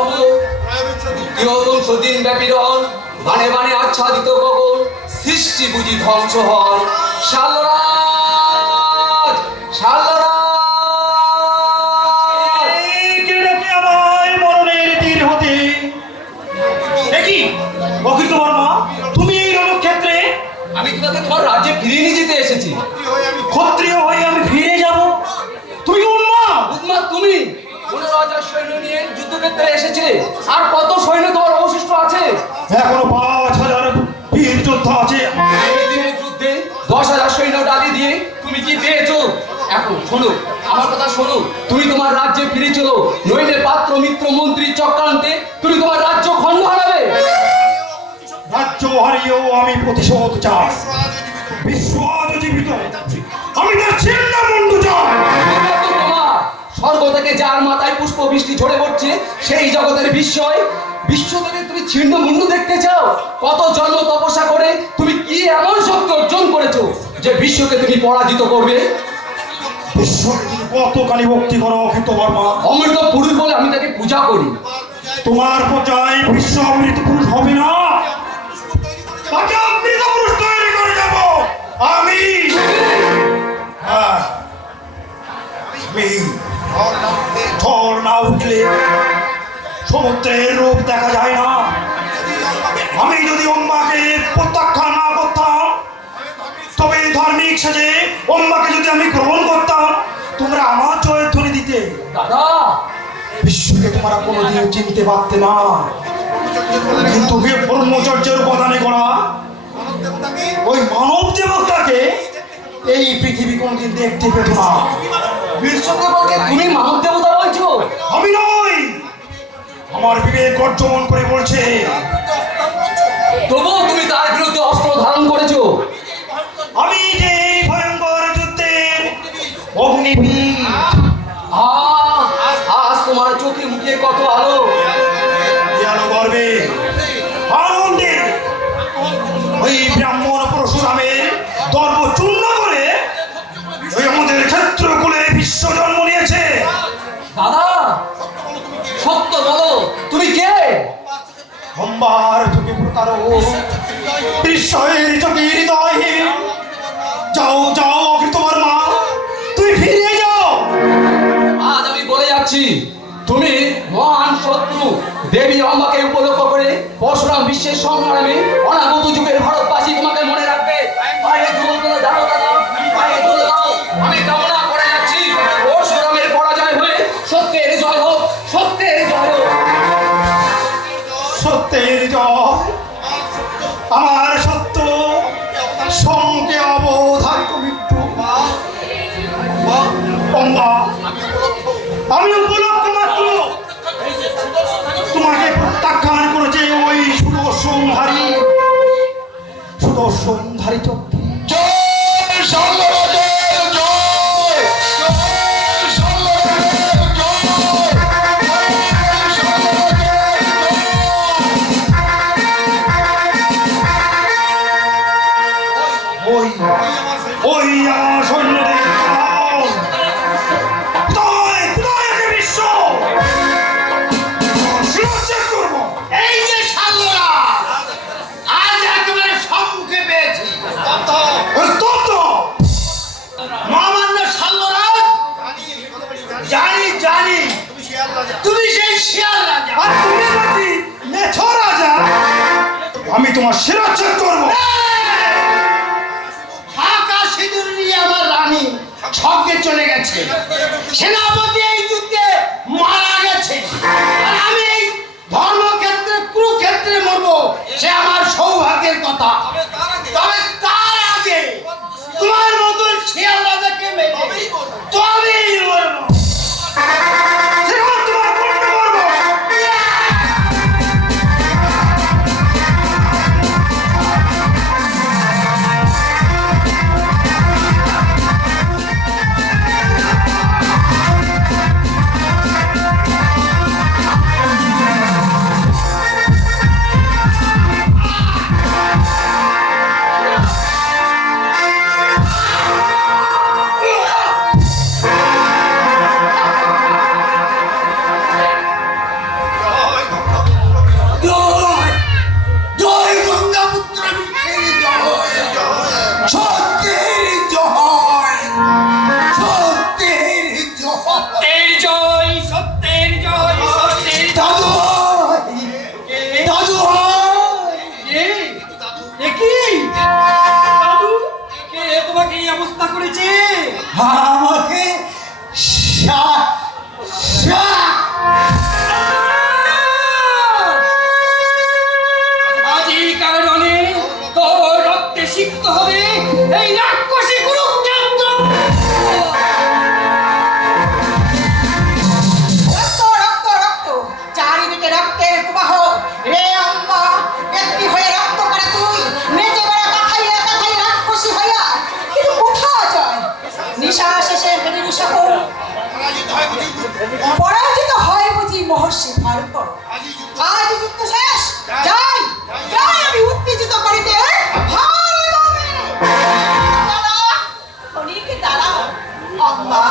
শহর চিরদিন ব্যাপী রন বানে বানে আচ্ছাদিত গগন সৃষ্টি বুঝি ধ্বংস হন শালরাজ শালরাজ কে ডাকে আমায় মরণের তীর হতে? দেখি অকৃতবর্মা, তুমি এই রণক্ষেত্রে? আমি তোমাকে তোমার রাজ্যে ফিরিয়ে নিয়ে যেতে এসেছি। ক্ষত্রিয় হয়ে আমি ফিরে যাব? তুমি উন্মাদ! উন্মাদ তুমি 15,000 সৈন্য নিয়ে যুদ্ধক্ষেত্রে এসেছিলে, আর কত সৈন্য তোমার অবশিষ্ট আছে? এখনো 5,000 বীর যোদ্ধা আছে। এই দিনের যুদ্ধে 10,000 সৈন্য ডালি দিয়ে তুমি কি পেয়েছো? এখন শোনো, আমার কথা শোনো, তুমি তোমার রাজ্যে ফিরে চলো, নইলে পাত্র মিত্র মন্ত্রী চক্রান্তে তুমি তোমার রাজ্য খণ্ড হারাবে। রাজ্য হারিয়েও আমি প্রতিশোধ চাই। বিশ্ব আজ জীবিত, আমি তার ছিন্ন মুন্ডু চাই। তোমার স্বর্গ থেকে যার মাথায় পুষ্প বৃষ্টি ঝরে পড়ছে সেই জগতের বিশ্ব থেকে তুমি ছিন্ন মুন্ডু দেখতে চাও? কত জন্ম তপস্যা করে তুমি কি এমন শক্তি অর্জন করেছো যে বিশ্বকে তুমি পরাজিত করবে? ঈশ্বরের কতখানি ভক্তি করো অকৃতবর্মা। অমৃত পুরুষ বলে আমি তাকে পূজা করি। তোমার প্রজায় বিশ্ব অমৃত পুরুষ হবে না, তাকে অমৃত পুরুষ তৈরি করে যাব আমি। হ্যাঁ, আমি ঝড় না উঠলে সমুদ্রের রূপ দেখা যায় না। আমি যদি অম্বাকে প্রত্যাখ্যান না করতাম, তবে ধার্মিক সেজে অম্বাকে যদি আমি গ্রহণ করতাম, তোমরা আমার জয়ধ্বনি দিতে। দাদা, বিশ্বকে তোমরা কোনোদিন চিনতে পারতে না, কিন্তু ব্রহ্মচর্যের উপাদানে করা ওই মানব দেবতাকে এই পৃথিবী কোনোদিন দেখতে পেত না। বিশ্বকে বলতে তুমি মানব দেবতা বলছো? আমি নই, আমার বিবেক অর্জন করে বলছে। তবুও তুমি তার বিরুদ্ধে অস্ত্র ধারণ করেছো। আমি যে এই ভয়ঙ্কর যুদ্ধের অগ্নিবীর। আজ তোমার চোখে মুখে কত আলো। আলো গর্বে আনন্দে ওই ব্রাহ্মণ পরশুরামের দর্প চূর্ণ করে ওই আমাদের ক্ষেত্রকুলে বিশ্ব জন্ম নিয়েছে। দাদা, সত্য বলো, তুমি কে? অম্বার চোখে প্রতারো, বিশ্বের চোখে হৃদয়হীন। যাও যাও অকৃতবর্মা, তুমি ফিরে যাও। আজ আমি বলে যাচ্ছি, তুমি মহান শত্রু দেবী অম্বাকে উপলক্ষ করে পরশুরাম বিশ্বের সংগ্রামে অনাগত যুগের ভারতবাসী তোমাকে মনে রাখবে। পায়ে ধুলো তুলে দাও দাদা, পায়ে ধুলো দাও। আমি কামনা করে যাচ্ছি পরশুরামের পরাজয় হয়ে সত্যের জয় হোক, সত্যের জয় হোক। সত্যের জয়, আমার সত্য সঙ্গে অবধারিত মৃত্যু। অম্বা, আমি উপলক্ষ মাত্র তোমাকে প্রত্যাখ্যান করেছে ওই সুদর্শনধারী চক্র। জয় শালরাজের জয়, জয় শালরাজের জয়, জয় শালরাজের ওই ওই আমার সৈন্যদের পালাও। কোথায় কোথায় আছে বিশ্ব? শিরচ্ছেদ করবো। এই যে শালরাজ, আজ একেবারে সম্মুখে পেয়েছি। স্তব্ধ। মহামান্য শালরাজ, জানি জানি তুমি সেই শিয়াল রাজা। আর তুমি নাকি মেছো রাজা? আমি তোমার শিরচ্ছেদ করবো। ফাঁকা সিঁদুর নিয়ে আমার রানী ছকে চলে গেছে, সেনাপতি এই যুদ্ধে মারা গেছে, আর আমি এই ধর্মক্ষেত্রে কুরুক্ষেত্রে মরবো, সে আমার সৌভাগ্যের কথা। তবে তার আগে তোমার মতন শিয়াল রাজাকে মেরে তবেই মরবো। সেখানে তোমার পুণ্য করবো। আমাকে আজই কারণে তোর রক্তে সিক্ত হবে এই রাক্ষসী কুরুক্ষেত্র। রক্ত রক্ত রক্ত চারিদিকে রক্তের প্রবাহ রে অম্বা ব্যক্তি হয়ে রক্ত করা তুই নেচে বেড়া কাঠাইয়া কাঠাই রাক্ষসী হইয়া কিন্তু কোথাও যায় নিশা শেষে ফেরি সকল পরাজিত হয় বুঝি মহর্ষি ভারত আজ যুদ্ধ শেষ যাই যাই আমি উত্তেজিত করিতে ভারতমে দাদা অনেকে দাঁড়াও অম্বা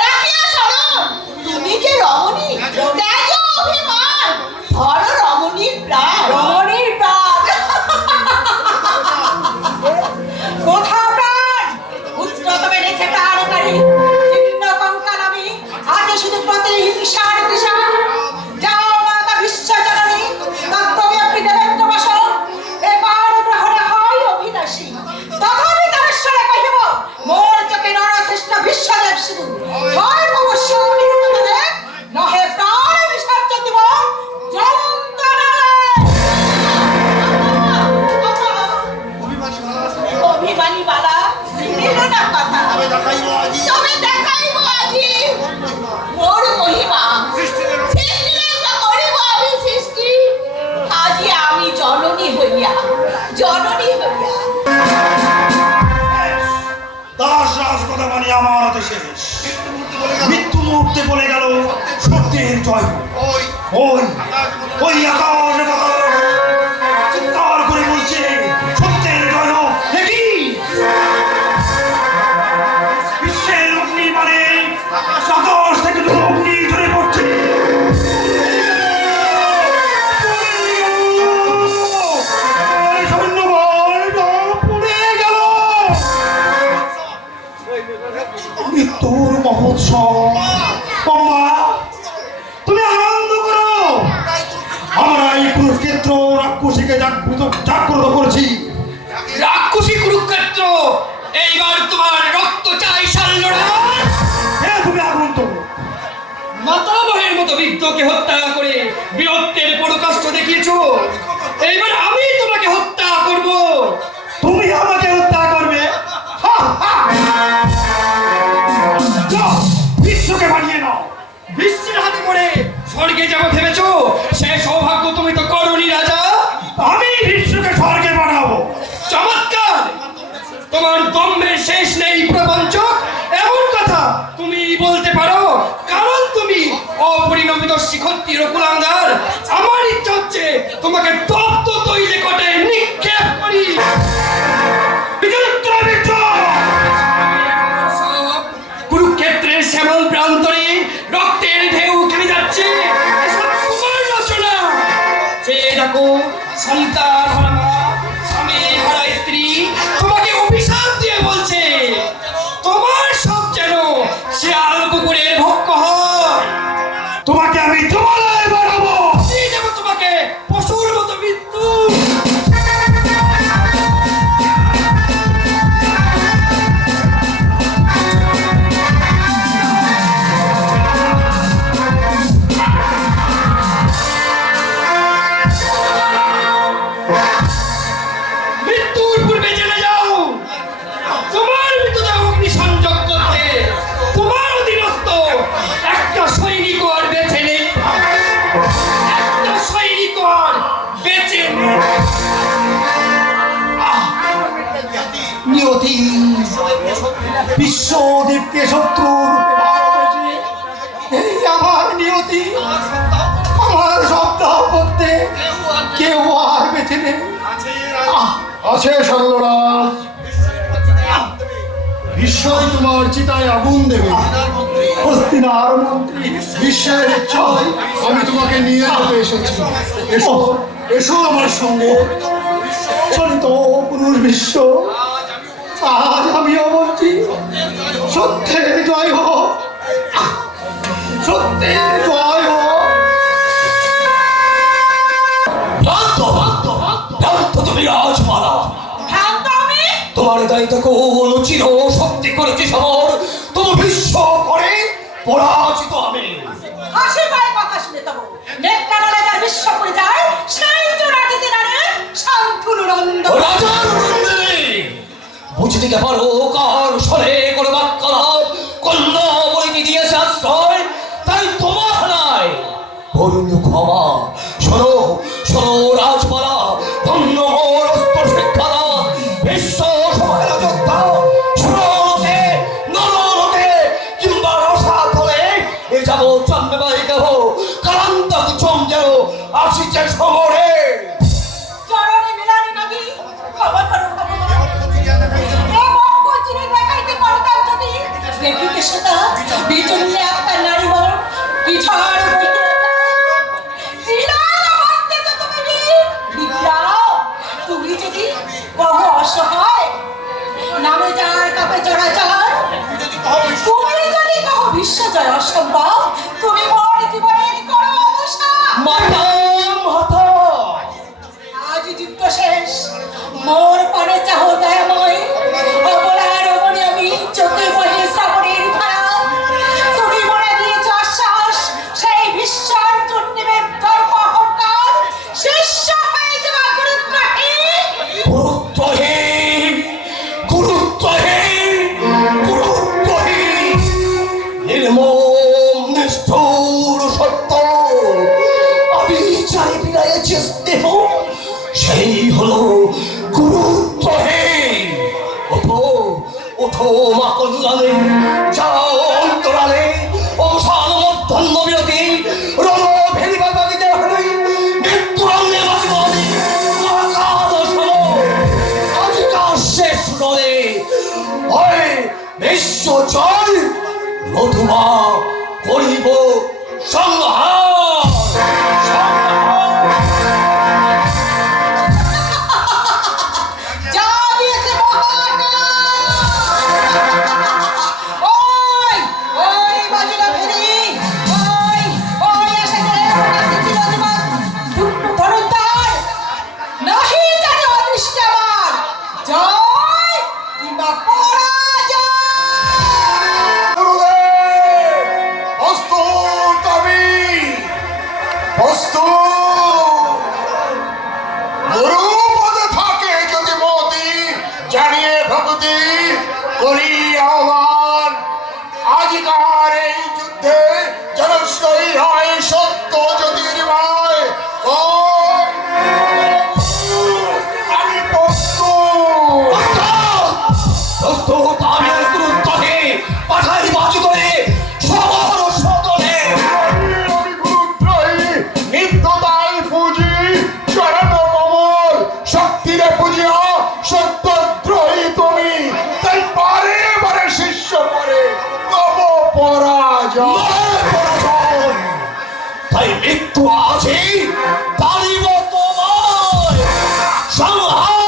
রাখিয়া স্মরণ তুমি যে রমণী ত্যাজ অভিমান ধর রমণীর প্রাণ রমণীর প্রাণ কোথা প্রাণ উচ্চতমে রেখে প্রাণকারী জীর্ণ কঙ্কাল আমি আজ শুধু প্রতিহিংসার দিশা যাও মাতা বিশ্বজননী তত্ত্ববে আপনি দেবেন্দ্র বসন এবার গ্রহণে হয় অভিলাষী তথাপি তারেশ্বরে কহিব মোর চোখে নরশ্রেষ্ঠ বিশ্বদেব শুধু হয় অবশ্য নিরুপদে নহে প্রাণ বিসর্জন দিব জ্বলন্ত অভিমানী বালা দিল না কথা তবে দেখাইব আজি মোর মহিমা সৃষ্টির করিব আমি সৃষ্টি আজি আমি জননী হইয়া দাস রাজ কথা মানে আমার হাতে শেষ। মৃত্যু মুহূর্তে বলে গেল সত্যের জয় হোক। ওই আকাশ চিৎকার করে বলছে সত্যের জয় হোক। দেখি বিশ্বের অগ্নি মানে আকাশ থেকে দুটো অগ্নি ঝরে পড়ছে। মৃত্যুর মহোৎসব অম্বা তুমি আনন্দ করো। আমরা এই কুরুক্ষেত্র রাক্ষসীকে জাগ্রত করেছি। রাক্ষসী কুরুক্ষেত্র এইবার তোমার রক্ত চাই সাল্লরা। তুমি আগুন তো মাতামহের মতো বৃদ্ধকে হত্যা করে বীরত্বের পরাকাষ্ঠ দেখিয়েছো, এইবার আমি তোমাকে হত্যা করব। তুমি আমাকে হত্যা করবে? যাও, বিশ্বকে বানিয়ে নাও। বিশ্বের হাতে পড়ে স্বর্গে যাবো ভেবেছো? সে সৌভাগ্য তুমি তো করনি রাজা। আমি বিশ্বকে স্বর্গে বানাবো। চমৎকার! তোমার দম্ভের শেষ নেই প্রবঞ্চক। এমন কথা তুমি বলতে পারো কারণ তুমি অপরিণমিত শিখত্তি রকুলাঙ্গার। আমার ইচ্ছা হচ্ছে তোমাকে তপ্ত তৈলে কটে নিক্ষেপ করি। কুরুক্ষেত্রের শ্যামল প্রান্তরে রক্তের ঢেউ খেলে যাচ্ছে। এসব তোমার রচনা। চেয়ে দেখো, সন্তান হারা মা, স্বামী হারা স্ত্রী তোমাকে অভিশাপ দিয়ে বলছে তোমার সব যেন শিয়াল কুকুরের ভক্ষ হয়। তোমাকে আমি জমালয়ে বানাবো। দিয়ে দেবো তোমাকে পশুর মতো মৃত্যু। মৃত্যুর পূর্বে জেনে যাও, তোমার মৃতদেহ অগ্নি সংযোগ করতে তোমার অধীনস্থ একটা সৈনিক আর বেছে নে। একটা সৈনিক আর বেছে নে। নিয়তি বিশ্বদেবকে শত্রু রূপে ভালোবেসে এই আমার নিয়তি আমার সপ্তাহ করতে কেউ আর বেঁচে নেই। আছে সল্লরাজ, বিশ্বই তোমার চিতায় আগুন দেবে। হস্তিনার মন্ত্রী বিশ্বের ইচ্ছায় আমি তোমাকে নিয়ে যেতে এসেছি। এসো এসো আমার সঙ্গে। চলিত পুরুষ বিশ্ব আজ আমিও বলছি সত্যের জয় হোক, সত্যের জয় হোক। ভ্রান্ত তুমি রাজমালা। ভ্রান্ত আমি? তোমার দায়িত্ব কোন চির শক্তি করেছি সমর তুমি বিশ্ব করে পরাজিত আমি হাসি পায় কথা শুনে তবু নেককারলে যার বিশ্ব করে যায় সেই জোড়া দিতে নারে শান্তুর নন্দ রাজার নন্দিনী বুঝতে কে পারো কার সরে করে বাক্যালাপ কন্যা বলে দিয়েছে আশ্রয় তাই তোমার নাই বরুণ ক্ষমা শোনো শোনো রাজপালা ধন্য মোর অস্ত্র শিক্ষা বিশ্ব সমাজের যোদ্ধা সুরতে নরতে কিংবা রসাতলে এ যাব জন্মে বাড়ি কেহ কালান্তক চমজেও আসিছে সমরে চরণে মিলানি নবী খবর করো এ বক্ষ চিরে দেখাইতে পারতাম যদি দেখিতে সেটা বিচলিয়ে একটা নারী বল পিছাড় বইতে তুমি যদি বহু অসহায় নামে যায় কাপে চড়াচড় তুমি যদি কহ বিশ্ব জয় অসম্ভব তুমি মোর জীবনের করো অবস্থা মাতা মাতা আজ যুদ্ধ শেষ মোর পরে চাহ দয়াময় অবলার অবনি আমি চোখে বহে শ্রাবণের ভাড়া তুমি মনে দিয়েছ আশ্বাস সেই বিশ্বর চন্ডিবে গর্ব অহংকার শিষ্য হয়ে যাওয়া গুরুত্বহীন গুরুত্বহীন গুরুত্বহীন নির্মম নিষ্ঠুর সত্য আমি চাই বিলাইছি স্নেহ সেই হলো গুরুত্বহীন ওঠো ওঠো মা কল্যাণে যাও অন্তরালে অবসান মধ্যাহ্ন বিরতি রণ ভেরিবা বাগিতে হলেই মৃত্যুরঙ্গে বাজিব আমি মহাকাল শোনো আজিকার শেষ রণে হয় বিশ্ব জয় নতুবা করিব সংহার যা দিয়েছে মহাকাল ওই ওই বাজিরা ফেরি ওই ওই এসে গেলে দিল জীবন ধনুদ্ধার নাহি জানে অদৃষ্ট আমার জয় কিংবা পরাজয় গুরুদেব প্রস্তুত আমি প্রস্তুত গুরু পদে থাকে যদি মতি জানিয়ে ভক্তি করি আহ্বান আজিকার এই যুদ্ধে জনশ্রয়ী হয় সত্য জ্যোতির্ময় আমি প্রস্তুত প্রস্তুত আমি আর গুরুত্বহীন পাঠাই বাজি করে সবর সদনে আমি গুরুদ্রোহী নিত্যতাই পুঁজি চরণ কমল শক্তিরে পুজিয়া সত্যদ্রোহী তুমি তাই বারে বারে শিষ্য করে তব পরাজয় তাই মৃত্যু আছে তারিব তোমায় সংহার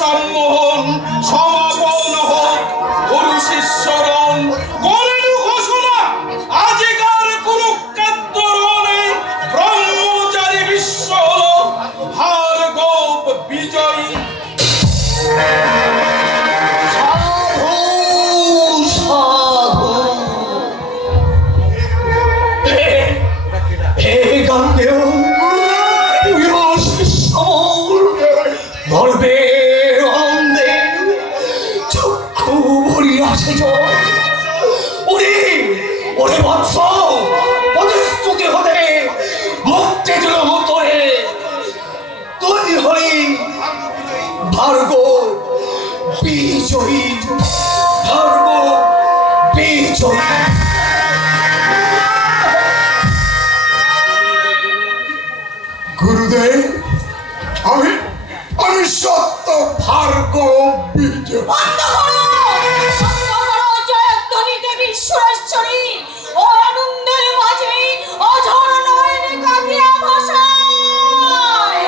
সম্মোহন সমাপন হোক গুরু শিষ্যগণ করেন ঘোষণা আজিকার কুরুক্ষেত্র রণে ব্রহ্মচারী বিশ্ব ভার্গব বিজয়ী। সাধু সাধু হে গাঙ্গেয় গর্বে আনন্দে চক্ষু ভরিয়াছে জল। ওরে ওরে বৎস প্রতিশ্রুতি হতে মুক্তি দিল মতরে তুই হলি ভার্গব বিজয়ী ভার্গব বিজয়ী। গুরুদেব আমি আমি সত্য ভার্গব বিজয়। বন্ধ করো! বন্ধ করো! জয়ধ্বনি দেবী সুরেশ্বরী ও আনন্দের মাঝে অঝর নয়নে কাঁদিয়া ভাসায়।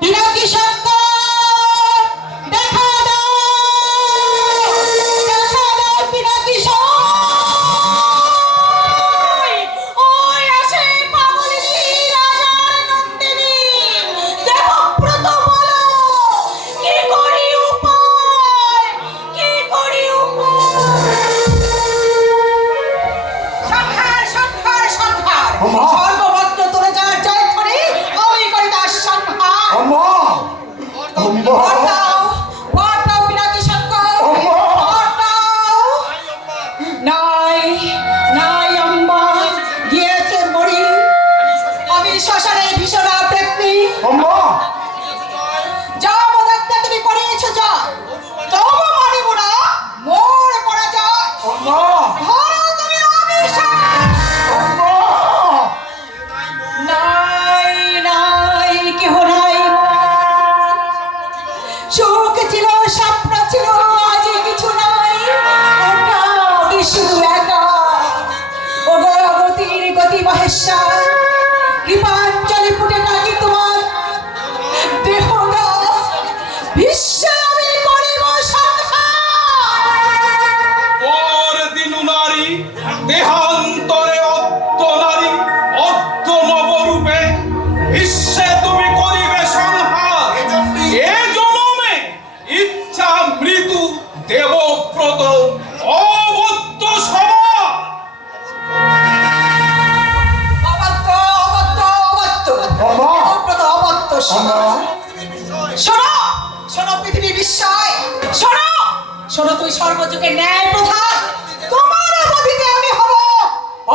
পিনাকি শঙ্কর, দেখা দাও! দেখা দাও পিনাকি শঙ্কর! ওই আসে পাগলিনী রাজার নন্দিনী। দেবব্রত বলো, কি করি উপায়? কি করি উপায়? সংহার, সংহার, সংহার! আমা! সর্বভদ্র তোরে যার জয়ধ্বনি, আমি করি তার সংহার। আম্মা আম্মা বর দাও, বর দাও পিনাকি শঙ্কর! আম্মা! বর দাও! নাই, নাই আম্মা, গিয়েছে মরি। আমি শ্মশানে ভীষণ ব্যক্তি। আম্মা যা মদাত্তা তুমি করিয়েছো যা, তবু মানিব না মোর পরাজয়। আম্মা ধরো তুমি অভিশাপ। আম্মা নাই, নাই, কেহ নাই মোর। সুখ ছিল, স্বপ্ন ছিল, আজ কিছু নাই। একা, আমি শুধু একা। ও গতির গতি মহেশ্বর, কৃপাঞ্জলি ফুটে ডাকি তোমার দেহ দাও। বিশ্বে আমি করিব সংহার। পর দিনু নারী দেহান্তরে অদ্য নারী অদ্য নবরূপে বিশ্বে তুমি করিবে সংহার। এ জনমে ইচ্ছা মৃত্যু দেবব্রত অবদ্ধ সভা। অবাধ্য, অবাধ্য, অবাধ্য। আম্মা! দেবব্রত অবাধ্য শোনো। শোনো, শোনো পৃথিবী বিস্ময়। শোনো, শোনো তুই সর্বযুগে ন্যায় প্রধান। তোমার অবধিতে আমি হব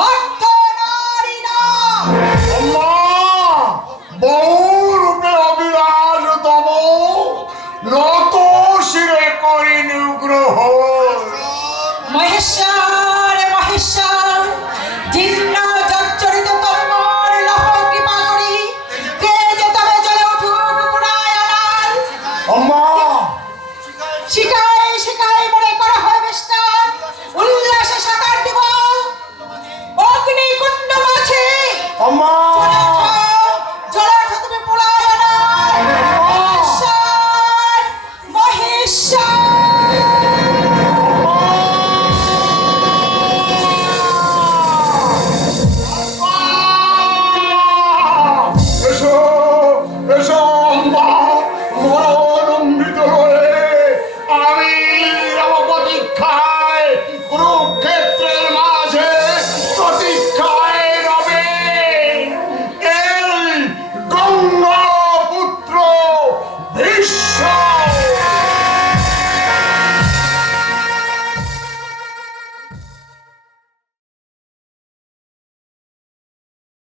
অর্থ নারী না। আম্মা বহুরূপে অবিরাজ তব নত শিরে করি নিগ্রহ। মহেশ্বর, মহেশ্বর, জীর্ণ জর্জরিত তন্মর লহ কৃপা করি কে যে তবে জ্বলে উঠুক পুনরায় আনার। আম্মা শিকায় শিকায় মনে করা হয় বেষ্টান, উল্লাসে সাঁতার দিব অগ্নিকুণ্ড মাঝে। আম্মা